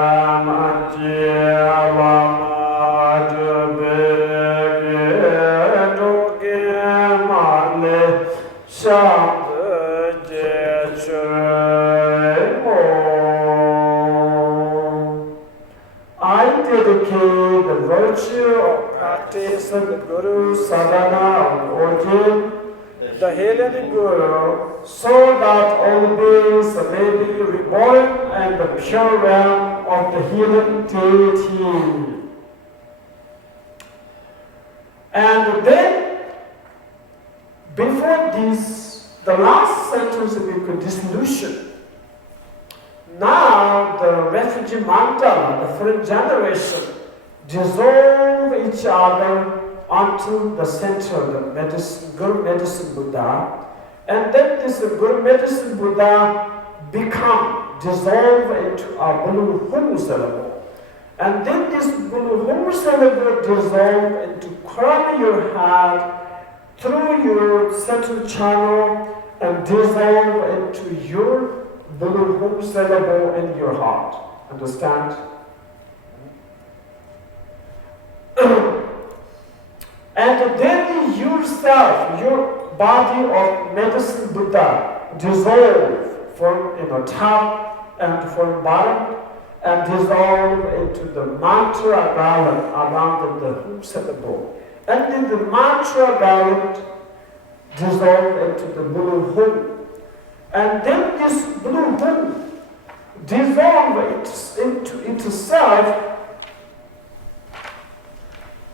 I dedicate the virtue of practice of the Guru Sadhana of Orgyen, the healing Guru, so that all beings may be reborn in the pure realm of the healing deity. And then, before this, the last sentence we could dissolution. Now the refugee mandala, the third generation, dissolve each other onto the center, the medicine, Guru Medicine Buddha, and then this Guru Medicine Buddha become dissolved into a blue hum syllable. And then this blue hum syllable dissolve into crown your head through your central channel and dissolve into your blue hum syllable in your heart. Understand? And then yourself, your body of medicine Buddha dissolve from top and from bottom and dissolve into the mantra garland around the hum syllable. And then the mantra garland dissolve into the blue hum. And then this blue hum dissolve into itself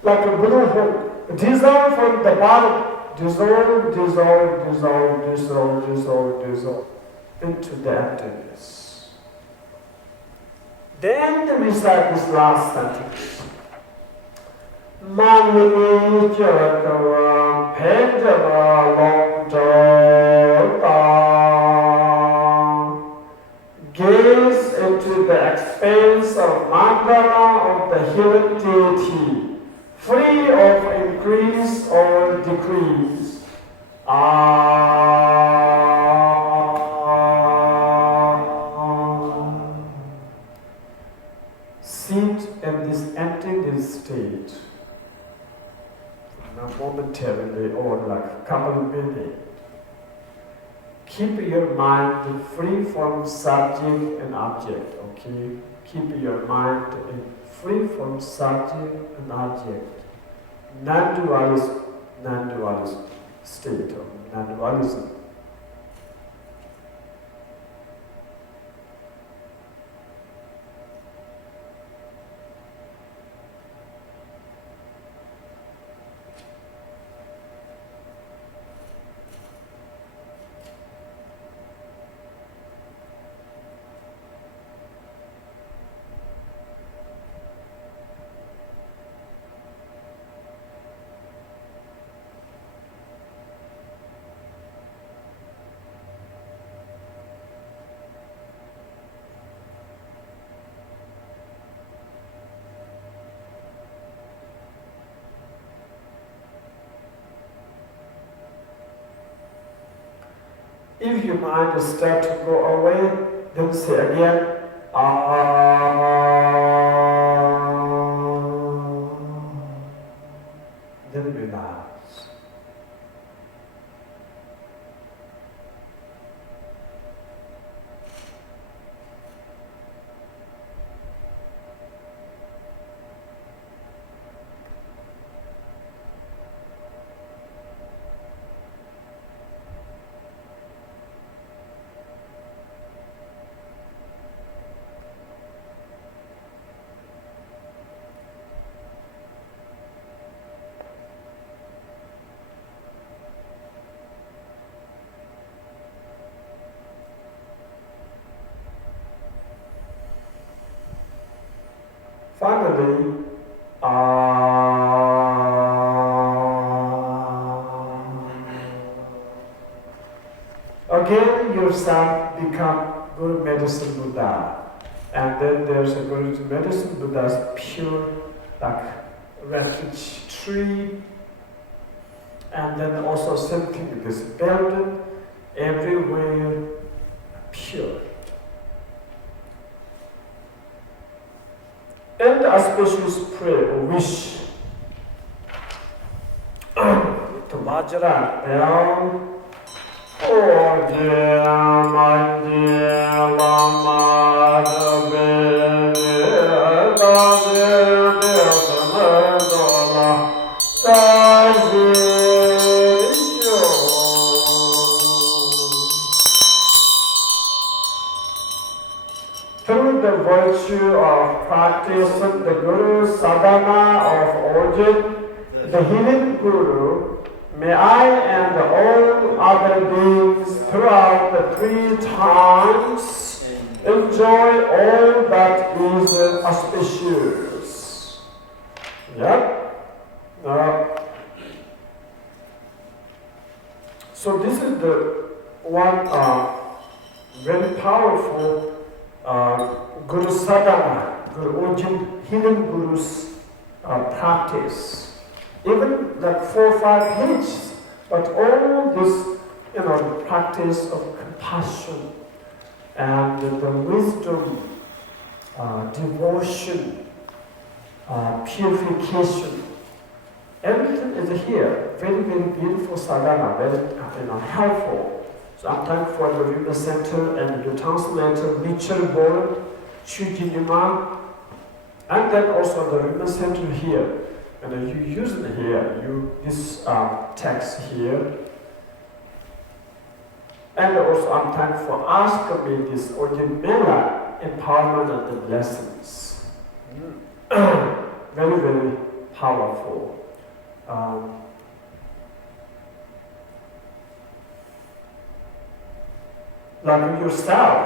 like a blue hum. Dissolve from the bottom, dissolve, dissolve, dissolve, dissolve, dissolve, dissolve into the emptiness. Then recite this last sentence. Manli Chakava Pendava Long gaze into the expanse of mandala of the healing deity, free of increase or decrease. Sit in this emptiness state, not momentarily or like a couple of minutes. Keep your mind free from subject and object, okay? Keep your mind free from subject and object. Non-dualism state of non-dualism. If your mind starts to go away, then say again, then relax. Finally, again yourself become Guru Medicine Buddha. And then there's a Guru Medicine Buddha's pure like refuge tree. And then also something this building everywhere pure. And auspicious prayer or wish to Vajra down. Orgyen Mandya Lama through the virtue of practicing the Guru Sadhana of Orgyen, the healing Guru, may I and all other beings throughout the 3 times enjoy all that is auspicious. Yep. So this is the one very powerful Guru Sadhana, Guru Orgyen healing Guru's practice. Even like 4 or 5 pages, but all this, practice of compassion and the wisdom, devotion, purification, everything is here. Very, very beautiful sadhana, very helpful. So I'm thankful for the Rime Center and the translator Richard Board, Chujinima, and then also the Rime Center here. And you use it here, this text here. And also I'm thankful for asking me this Orgyen Menla empowerment and the lessons. Very, very powerful. Like yourself,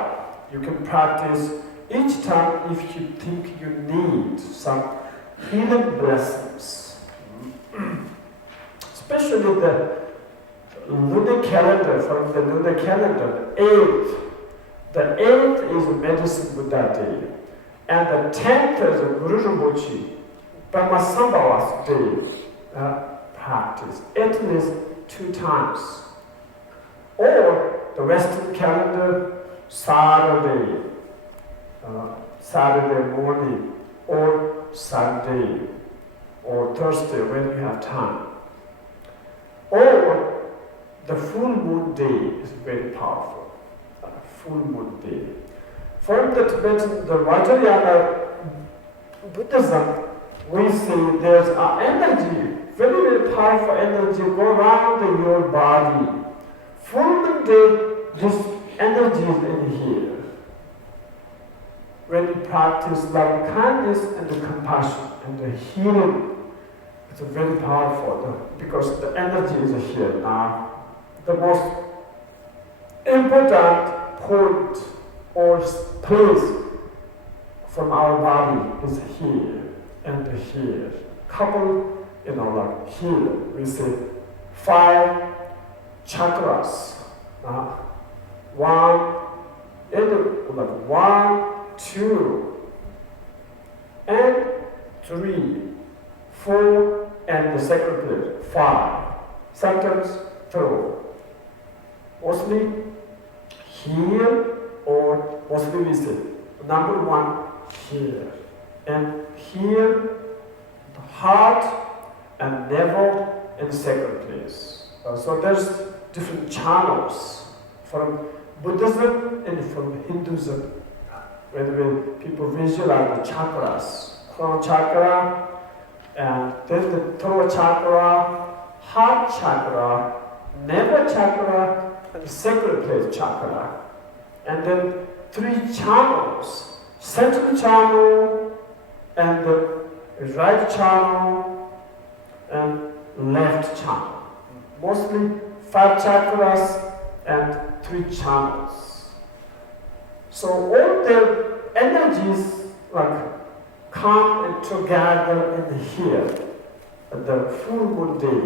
you can practice each time if you think you need some healing blessings. Especially the lunar calendar, from the lunar calendar, 8th. The 8th is Medicine Buddha Day. And the 10th is Guru Rinpoche, Brahmasambhava's day practice, at least 2 times. Or the Western calendar, Saturday, Saturday morning, or Sunday, or Thursday when you have time. Or the full moon day is very powerful. Full moon day. From the Tibetan, the Vajrayana Buddhism, we see there's an energy, very, very powerful energy go around your body. Full moon day, this energy is in here. When you practice loving kindness and the compassion and the healing, it's very powerful because the energy is here now. The most important point or place from our body is here and here. Couple, like here, we say 5 chakras. 1, and like 1, 2, and 3, 4, and the second place, 5. Sometimes 4. Mostly here, or mostly we say number 1 here, and here the heart and navel in second place. So there's different channels from Buddhism and from Hinduism. When people visualize the chakras, crown chakra, and then the throat chakra, heart chakra, navel chakra, and sacred place chakra. And then 3 channels, central channel, and the right channel, and left channel. Mostly 5 chakras and 3 channels. So all the energies come together in here, at the full moon day.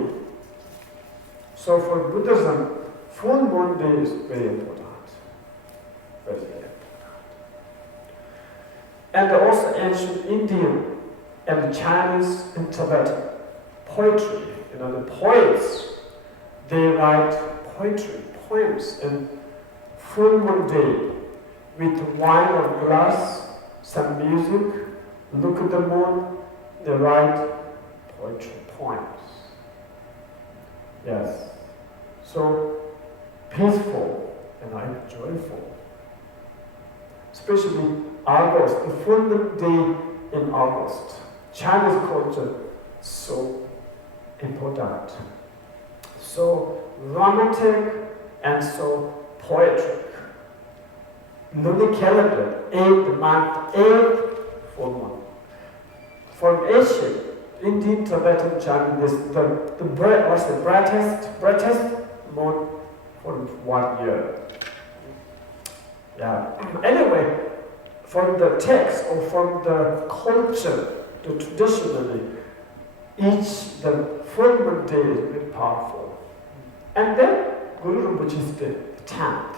So for Buddhism, full moon day is very important. Very, very important. And also ancient Indian and Chinese and Tibetan poetry. The poets, they write poetry, poems in full moon day with wine or glass, some music, look at the moon, they write poetry, poems. Yes. So peaceful and joyful. Especially August, the full moon day in August. Chinese culture, so important. So romantic and so poetic. Lunar calendar, 8th month, 8th full moon. From Asia, Indian, Tibetan, Chinese, the brightest moon for 1 year. Yeah. Anyway, from the text or from the culture, the traditionally, the full moon day is very powerful. And then Guru Rinpoche is the 10th,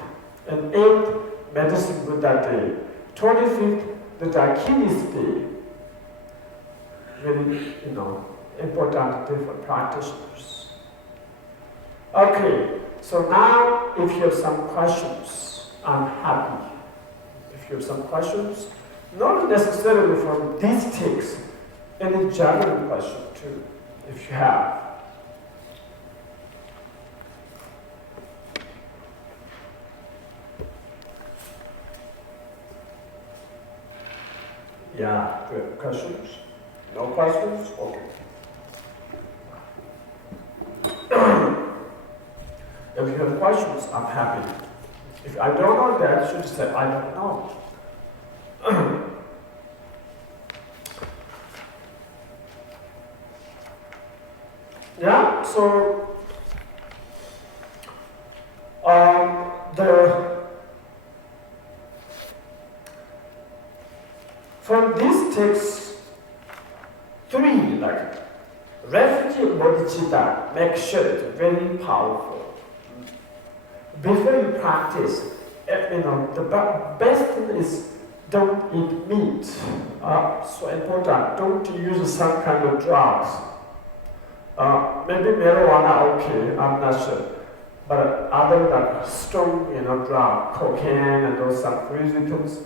and 8th, Medicine Buddha Day, 25th, the Dakinis Day. Very, important day for practitioners. Okay, so now if you have some questions, I'm happy. If you have some questions, not necessarily from these texts, any general question too, if you have. Yeah, good. Questions? No questions? Okay. If you have questions, I'm happy. If I don't know that, I should say I don't know. Yeah, so from these texts, 3, like refugee bodhicitta, make sure it's very powerful. Before you practice, the best thing is don't eat meat. So important. Don't use some kind of drugs. Maybe marijuana, okay, I'm not sure. But other than strong, drug, cocaine and those some crazy things,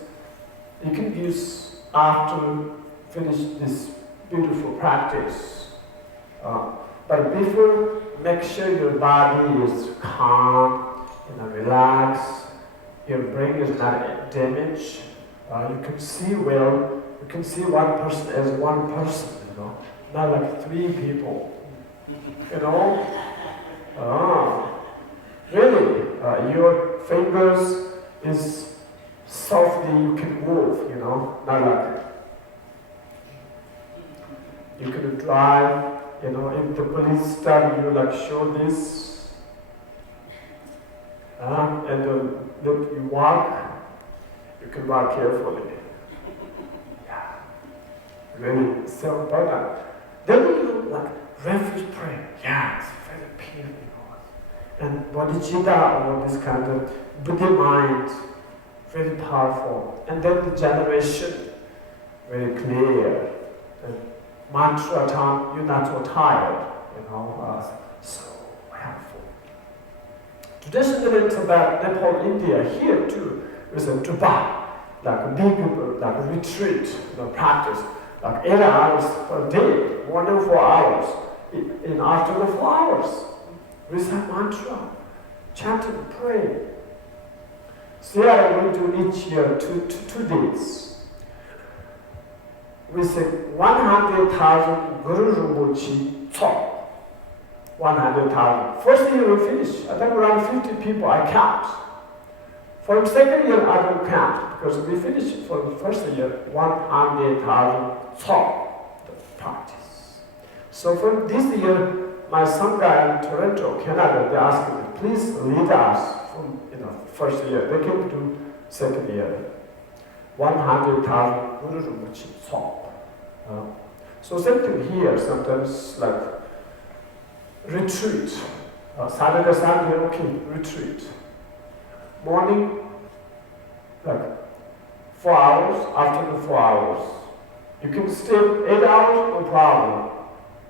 you can use after finish this beautiful practice. But before, make sure your body is calm, relax, your brain is not damaged. You can see well, you can see one person as one person, not like 3 people. Really, your fingers is softly you can move, not like you can drive, if the police stop you, like show this, and look, you walk, you can walk carefully. Yeah, really, so important. Then you like refuge prayer, yeah, it's very peaceful. And bodhicitta, or this kind of Buddha mind, very powerful. And then the generation, very clear. And mantra time, you're not so tired, so helpful. Traditionally in Tibet, Nepal, India, here too, there's a Dubai, like a big like a retreat, practice, like 8 hours per day, more than 4 hours, in after the 4 hours. Recite mantra, chanting, pray. So here we do each year 2 days. We say 100,000 Guru Rinpoche talk. 100,000. First year we finish. I think around 50 people I count. For the second year I don't count because we finished for the first year 100,000 talk the practice. So for this year, my Sangha in Toronto, Canada, they asked me, please lead us from first year. They can do second year. 100,000 Guru Rinpoche talk. So same thing here, sometimes like retreat. Saturday, Sunday, okay, retreat. Morning, like 4 hours, afternoon 4 hours. You can stay 8 hours, no problem.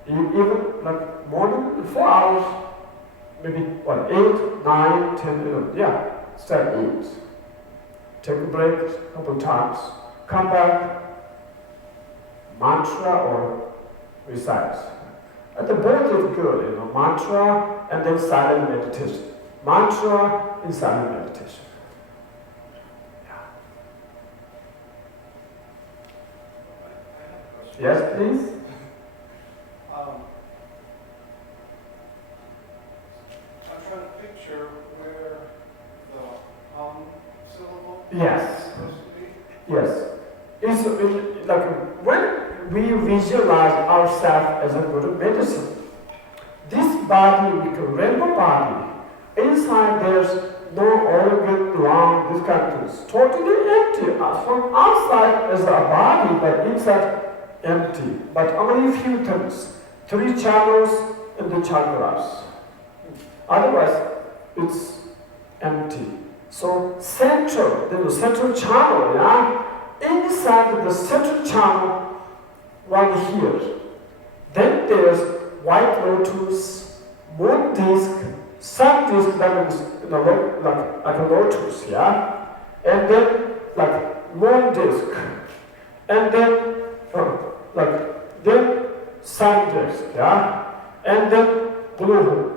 Even like morning, 4 hours, maybe 8, 9, 10, 11, yeah, start 8. Take a break a couple times, come back, mantra or recite. And the both is good, mantra and then silent meditation. Mantra and silent meditation. Yeah. Yes, please. I'm trying to picture where the syllable Yes. is supposed to be. Yes. It's like when we visualize ourselves as a Guru medicine, this body, we call rainbow body, inside there's no organ, lung, these kind of things. Totally empty. From outside as a body, but inside empty. But only few things. 3 channels in the chakras. Otherwise, it's empty. So central, there's a central channel, yeah? Inside the central channel, right here. Then there's white lotus, moon disc, sun disc that is like a lotus, yeah? And then like moon disc. And then then sun disc, yeah? And then blue hole.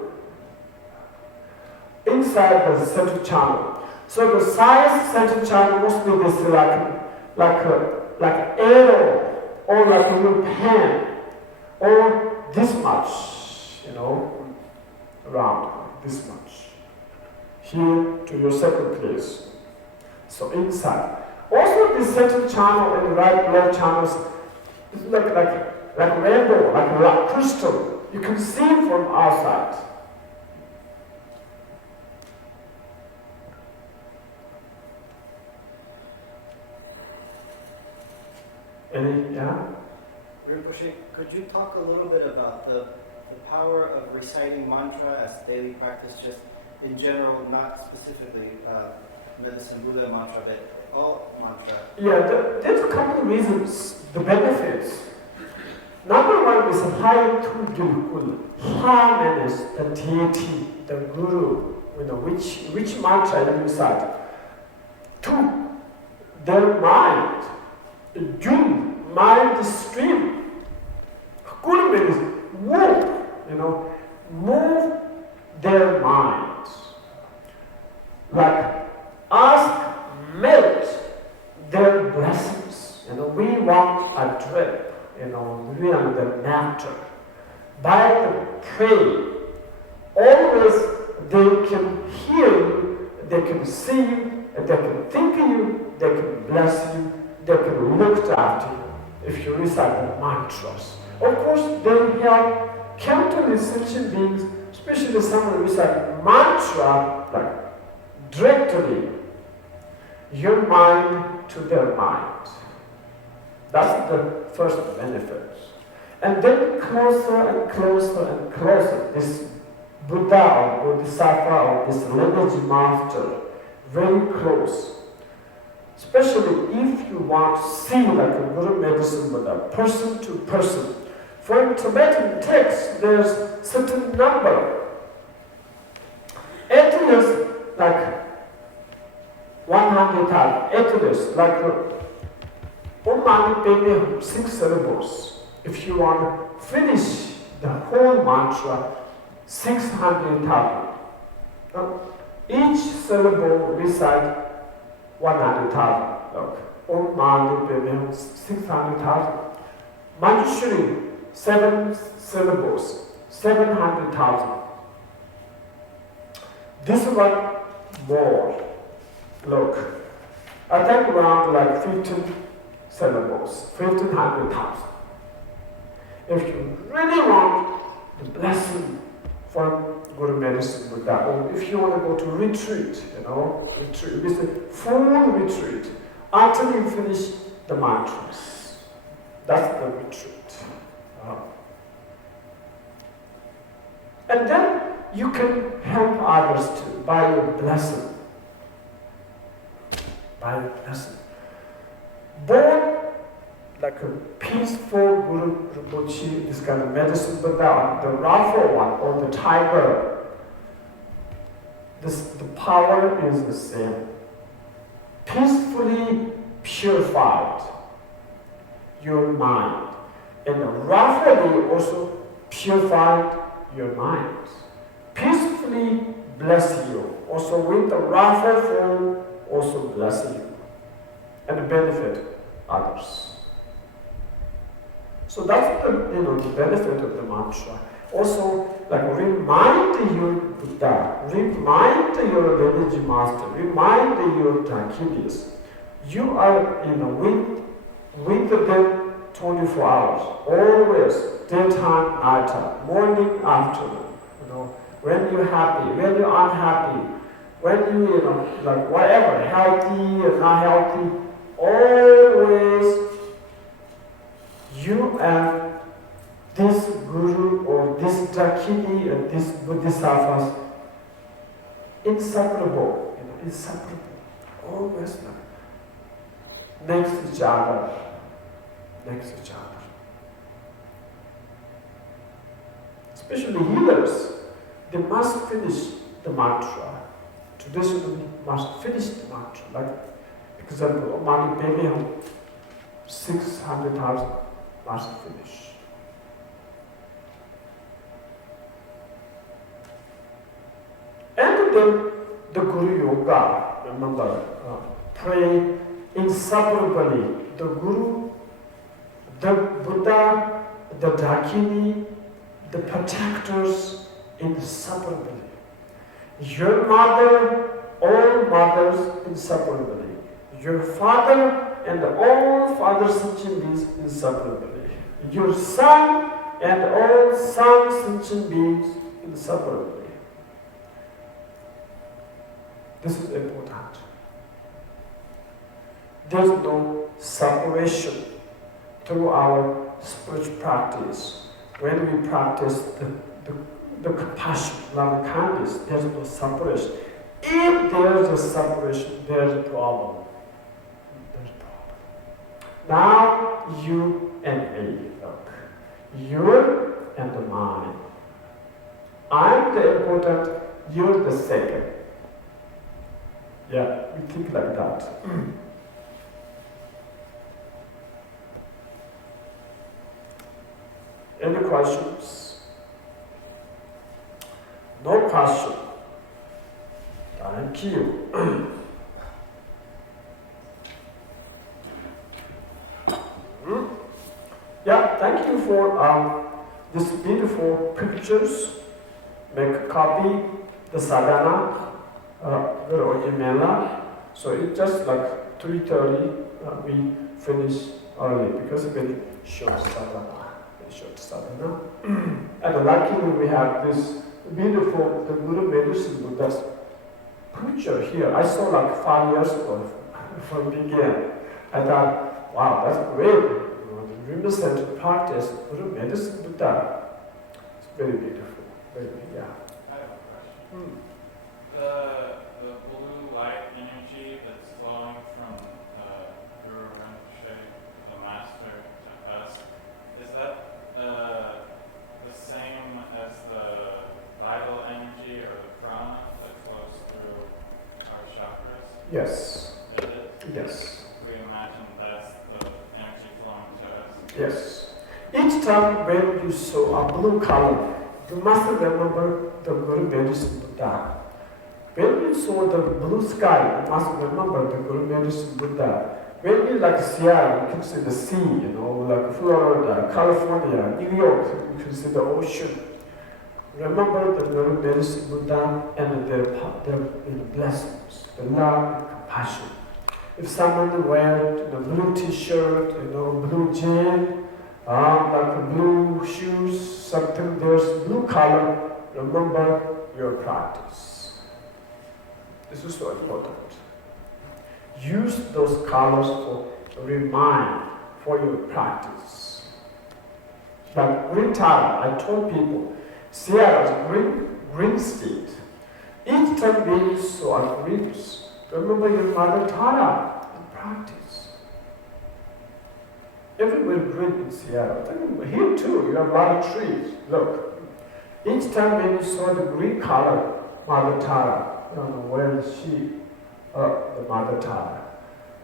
Inside the central channel. So the size central channel mostly is like arrow or like a little pen or this much, around this much. Here to your second place. So inside. Also the central channel and the right blood channels is like rainbow, like a rock crystal. You can see from outside. Yeah? Rinpoche, could you talk a little bit about the power of reciting mantra as daily practice, just in general, not specifically medicine Buddha mantra, but all mantra? Yeah, there's a couple of reasons, the benefits. Number one is high Tulku. Ha means the deity, the guru, which mantra you recite. Tu, their mind. Jun, mind stream. Guru means move, move their minds. Like ask, melt their blessings. We want a drip, we want the nectar. By the pray, always they can hear you, they can see you, they can think you, they can bless you, they can look after you if you recite the mantras. Of course, they help countless sentient beings, especially someone who recite mantra like directly, your mind to their mind. That's the first benefit. And then closer and closer and closer, this Buddha or Bodhisattva or this lineage master, very close. Especially if you want to see like a Guru medicine Buddha, person to person. For in Tibetan text, there's certain number. At least like 100 times, at least like Om Mani Padme 6 syllables. If you want to finish the whole mantra, 600 times. Each syllable recite 100,000. Look, Om Mani Padme 600,000. Manjushri, 7 syllables, 700,000. This one more. Look, I think around like 15 syllables, 1,500,000. If you really want the blessing from Guru medicine Buddha, or if you want to go to retreat, retreat, it's a full retreat until you finish the mantras. That's the retreat. And then you can help others too by your blessing. By your blessing. Born like a peaceful Guru Rinpoche, this kind of medicine Buddha, the Rafa one or the tiger. The power is the same. Peacefully purified your mind. And roughly also purified your mind. Peacefully bless you. Also with the rafa form, also bless you. And benefit others. So that's the benefit of the mantra. Also, like remind your Buddha, remind your lineage master, remind your Takinis. You are with them 24 hours, always, daytime, nighttime, morning, afternoon. When you're happy, when you're unhappy, When you know, like whatever, healthy or not healthy, always you and this guru or this dakini or this bodhisattvas inseparable, inseparable, always next to each other, next to each other. Especially healers, they must finish the mantra. Traditionally, must finish the mantra. Like, example, Mani Baby, 600,000 must finish. And then the Guru Yoga, remember, pray inseparably. The Guru, the Buddha, the Dakini, the protectors inseparably. Your mother, all mothers inseparably. Your father and all fathers sentient beings inseparably. Your son and all sons sentient beings inseparably. This is important. There's no separation through our spiritual practice. When we practice the compassion, love, and kindness, there's no separation. If there's a separation, there's a problem. There's a problem. Now, you and me, look. You and the mind. I'm the important, you're the second. Yeah, we think like that. Any questions? No question. Thank you. Yeah, thank you for these beautiful pictures. Make a copy, the sadhana, Orgyen Menla. So it's just like 3:30. We finish early because it's very short sadhana. And luckily we have this beautiful, the Guru Medicine Buddha's picture here. I saw like 5 years ago from beginning. I thought, wow, that's great. The Rime Center practice Guru Medicine Buddha. It's very beautiful. Very, yeah. I have a question. The blue light energy that's flowing from Guru Rinpoche, the master, to us, is that the same as the vital energy or the prana that flows through our chakras? Yes. Is it? Yes. We imagine that's the energy flowing to us. Yes. Each time when you saw a blue color, you must remember the Guru Medicine Buddha. When you saw the blue sky, you must remember the Guru Medicine Buddha. When you like Seattle, you can see the sea, like Florida, California, New York, you can see the ocean. Remember the Guru Medicine Buddha and their blessings, the love and compassion. If someone wears a blue t-shirt, blue jean, like blue shoes, something there's blue color, remember your practice. This is so important. Use those colors for remind for your practice. Like green Tara, I told people, Seattle's green state. Each time when you saw a greens, remember your mother Tara and practice. Everywhere green in Seattle. Here too, you have a lot of trees. Look, each time when you saw the green color, Mother Tara, where is she? The Mother Tara.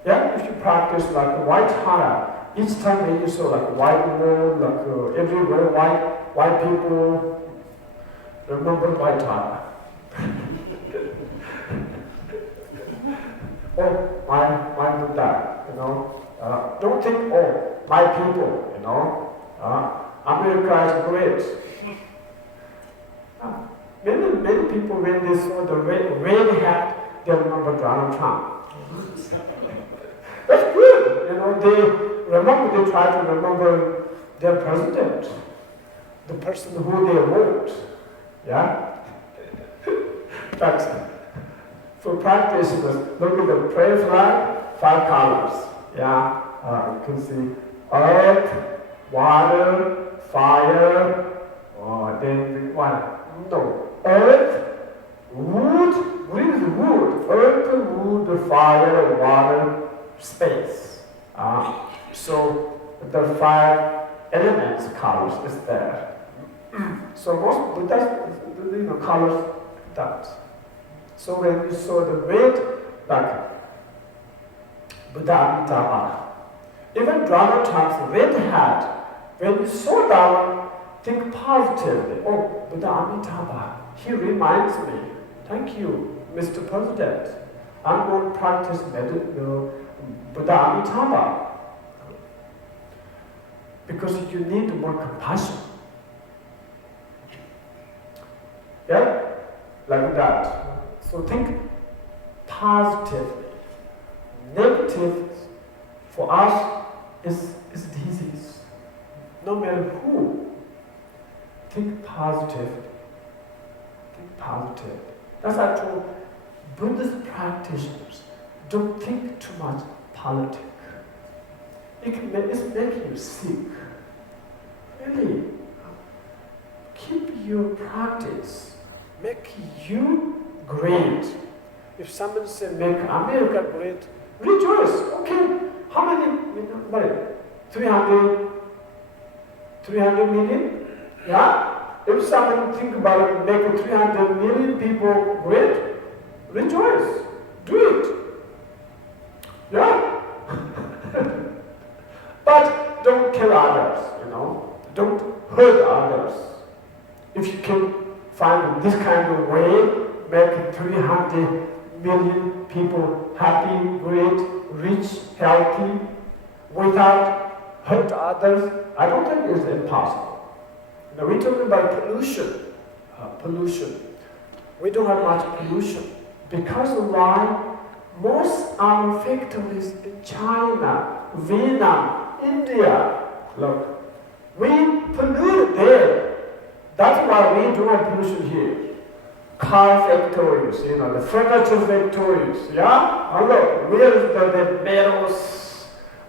Yeah, if you practice like white Tara, each time when you saw like white wall, like everywhere white people, remember white Tara. Oh, my Buddha, don't think, oh, my people, America is great. Many people, when they saw the red hat, they remember Donald Trump. That's good, they try to remember their president, the person who they vote. Yeah? But For practitioners, look at the prayer flag, 5 colors. Yeah, you can see earth, water, fire, then what? No, earth, wood. What is wood? Earth, wood, fire, water, space. So the 5 elements colors is there. So most Buddhist colors that. So when you saw the red, like Buddha Amitabha, even Dharma Trunks, red hat, when you saw that one, think positively. Oh, Buddha Amitabha, he reminds me. Thank you, Mr. President. I'm going to practice Buddha Amitabha. Because you need more compassion. Yeah? Like that. So think positively. Negative for us is disease. No matter who. Think positive. Think positive. That's why I told Buddhist practitioners, don't think too much politics. It's making you sick. Really. Keep your practice. Make you great. If someone says, make America great, rejoice. Okay. How many, 300 million? Yeah? If someone think about it, make 300 million people great, rejoice. Do it. Yeah? But don't kill others, Don't hurt others. If you can find this kind of way, make 300 million people happy, great, rich, healthy, without hurt others, I don't think it's impossible. Now we're talking about pollution. We don't have much pollution. Because of why? Most our factories in China, Vietnam, India, look, we pollute there. That's why we don't have pollution here. Car factories, the furniture factories, yeah? And look, where is the metals,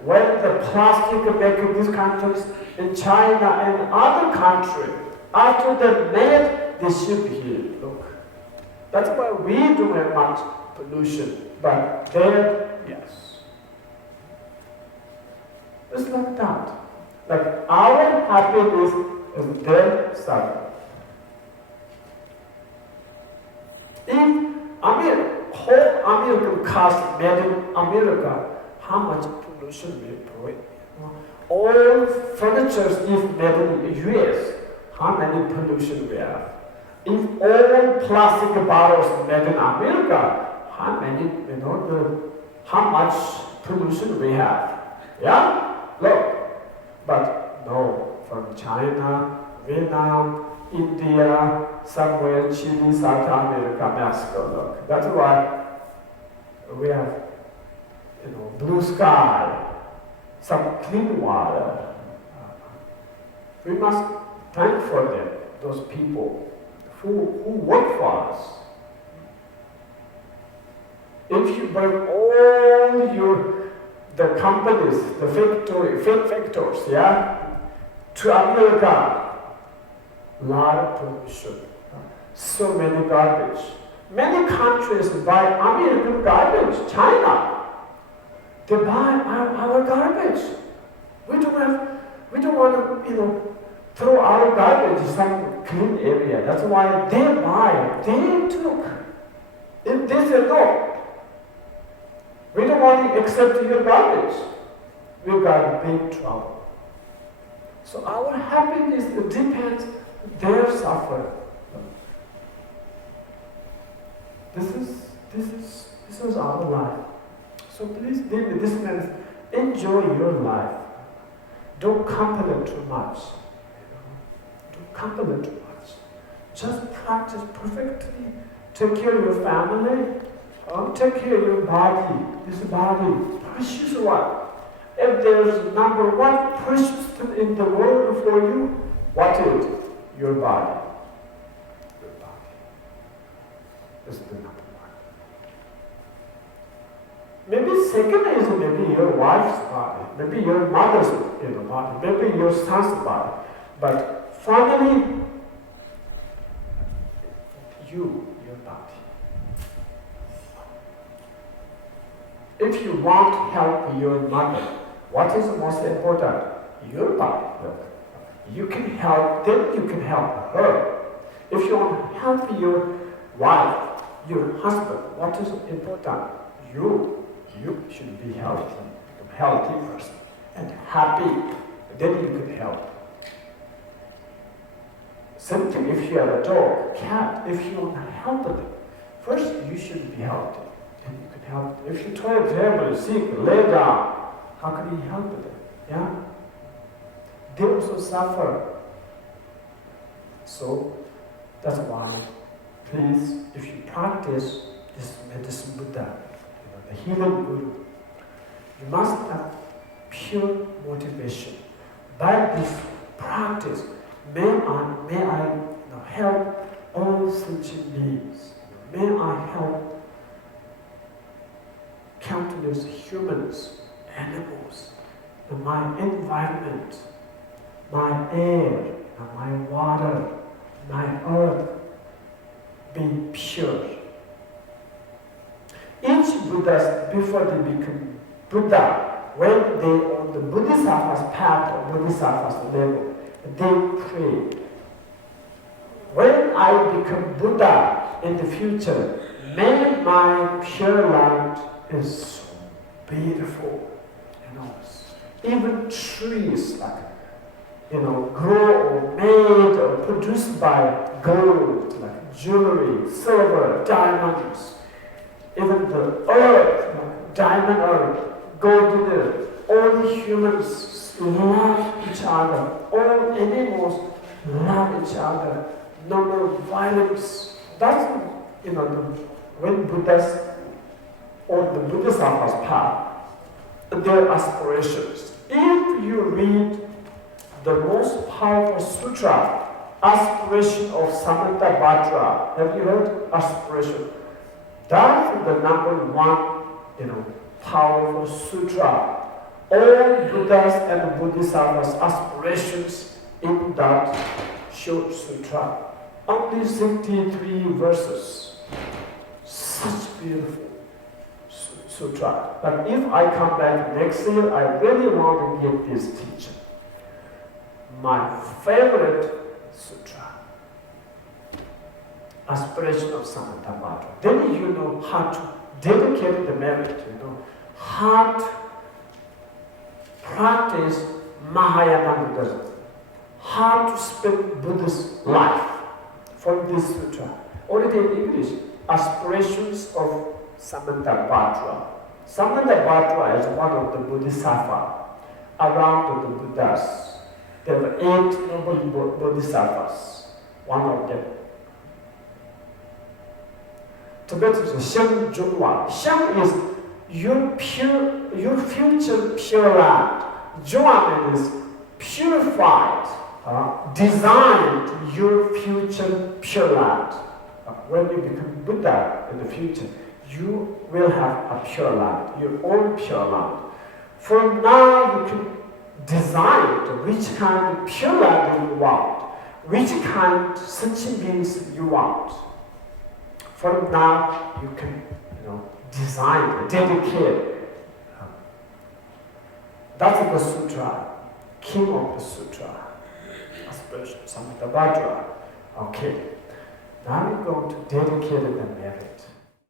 when the plastic make in these countries, in China and other countries, after they're made, they ship here, look. That's why we don't have much pollution, but there, yes. It's like that. Like our happiness is their suffering. If whole American cars made in America, how much pollution we provide? All furniture is made in the US, how many pollution we have? If all plastic bottles made in America, how many, how much pollution we have? Yeah? Look. But no, from China, Vietnam, India, somewhere, Chile, South America, Mexico, look. That's why we have, blue sky, some clean water. We must thank for them, those people who work for us. If you bring all the companies, the fake factors, yeah, to America, lot of pollution, so many garbage. Many countries buy American garbage. China, they buy our garbage. We don't want to, throw our garbage in some clean area. That's why they buy. They took. If they say no, we don't want to accept your garbage, we got big trouble. So our happiness depends their suffering. This is our life. So please, this means enjoy your life. Don't complain too much. Don't complain too much. Just practice perfectly. Take care of your family. Take care of your body. This body, precious one. If there's number one precious thing in the world for you, what is it? Your body. Your body. This is the number one. second is maybe your wife's body, maybe your mother's body, maybe your son's body. But finally, your body. If you want to help your mother, what is most important? Your body. You can help, then you can help her. If you want to help your wife, your husband, what is important? You should be healthy, become a healthy person, and happy, then you can help. Same thing if you have a dog, cat, if you want to help them, first you should be healthy, then you can help. If you try terribly sick, lay down, how can you help them? Yeah? They also suffer. So that's why, please, if you practice this medicine Buddha, the healing Guru, you must have pure motivation. By this practice, may I help all sentient beings. May I help countless humans, animals, and my environment, my air, my water, my earth be pure. Each Buddha, before they become Buddha, when they on the Bodhisattva's path or Bodhisattva's level, they pray. When I become Buddha in the future, may my pure light is so beautiful. Even trees grow or made or produced by gold, like jewelry, silver, diamonds. Even the earth, diamond earth, golden earth, all humans love each other, all animals love each other, no more violence. That's, when Buddhas or the Bodhisattva's path, their aspirations. If you read the most powerful sutra, Aspiration of Samantabhadra, have you heard aspiration? That's the number one, powerful sutra. All Buddhas and Bodhisattvas' aspirations in that short sutra. Only 63 verses. Such beautiful sutra. But if I come back next year, I really want to get this teaching. My favorite sutra. Aspiration of Samantabhadra. Then you know how to dedicate the merit, how to practice Mahayana Buddhism, how to spend Buddhist life from this sutra. Already in English, Aspirations of Samantabhadra. Samantabhadra is one of the Bodhisattvas around the Buddhas. There were 8 noble Bodhisattvas, one of them. Tibet is Sheng Zhongwa. Sheng is your future pure land. Zhongwa means purified, designed your future pure land. When you become Buddha in the future, you will have a pure land, your own pure land. From now you can design which kind of pure land you want, which kind of sentient beings you want. From now you can design, dedicate. That's the sutra, king of the sutra. Aspiration, Samantabhadra. Okay. Now we're going to dedicate the merit.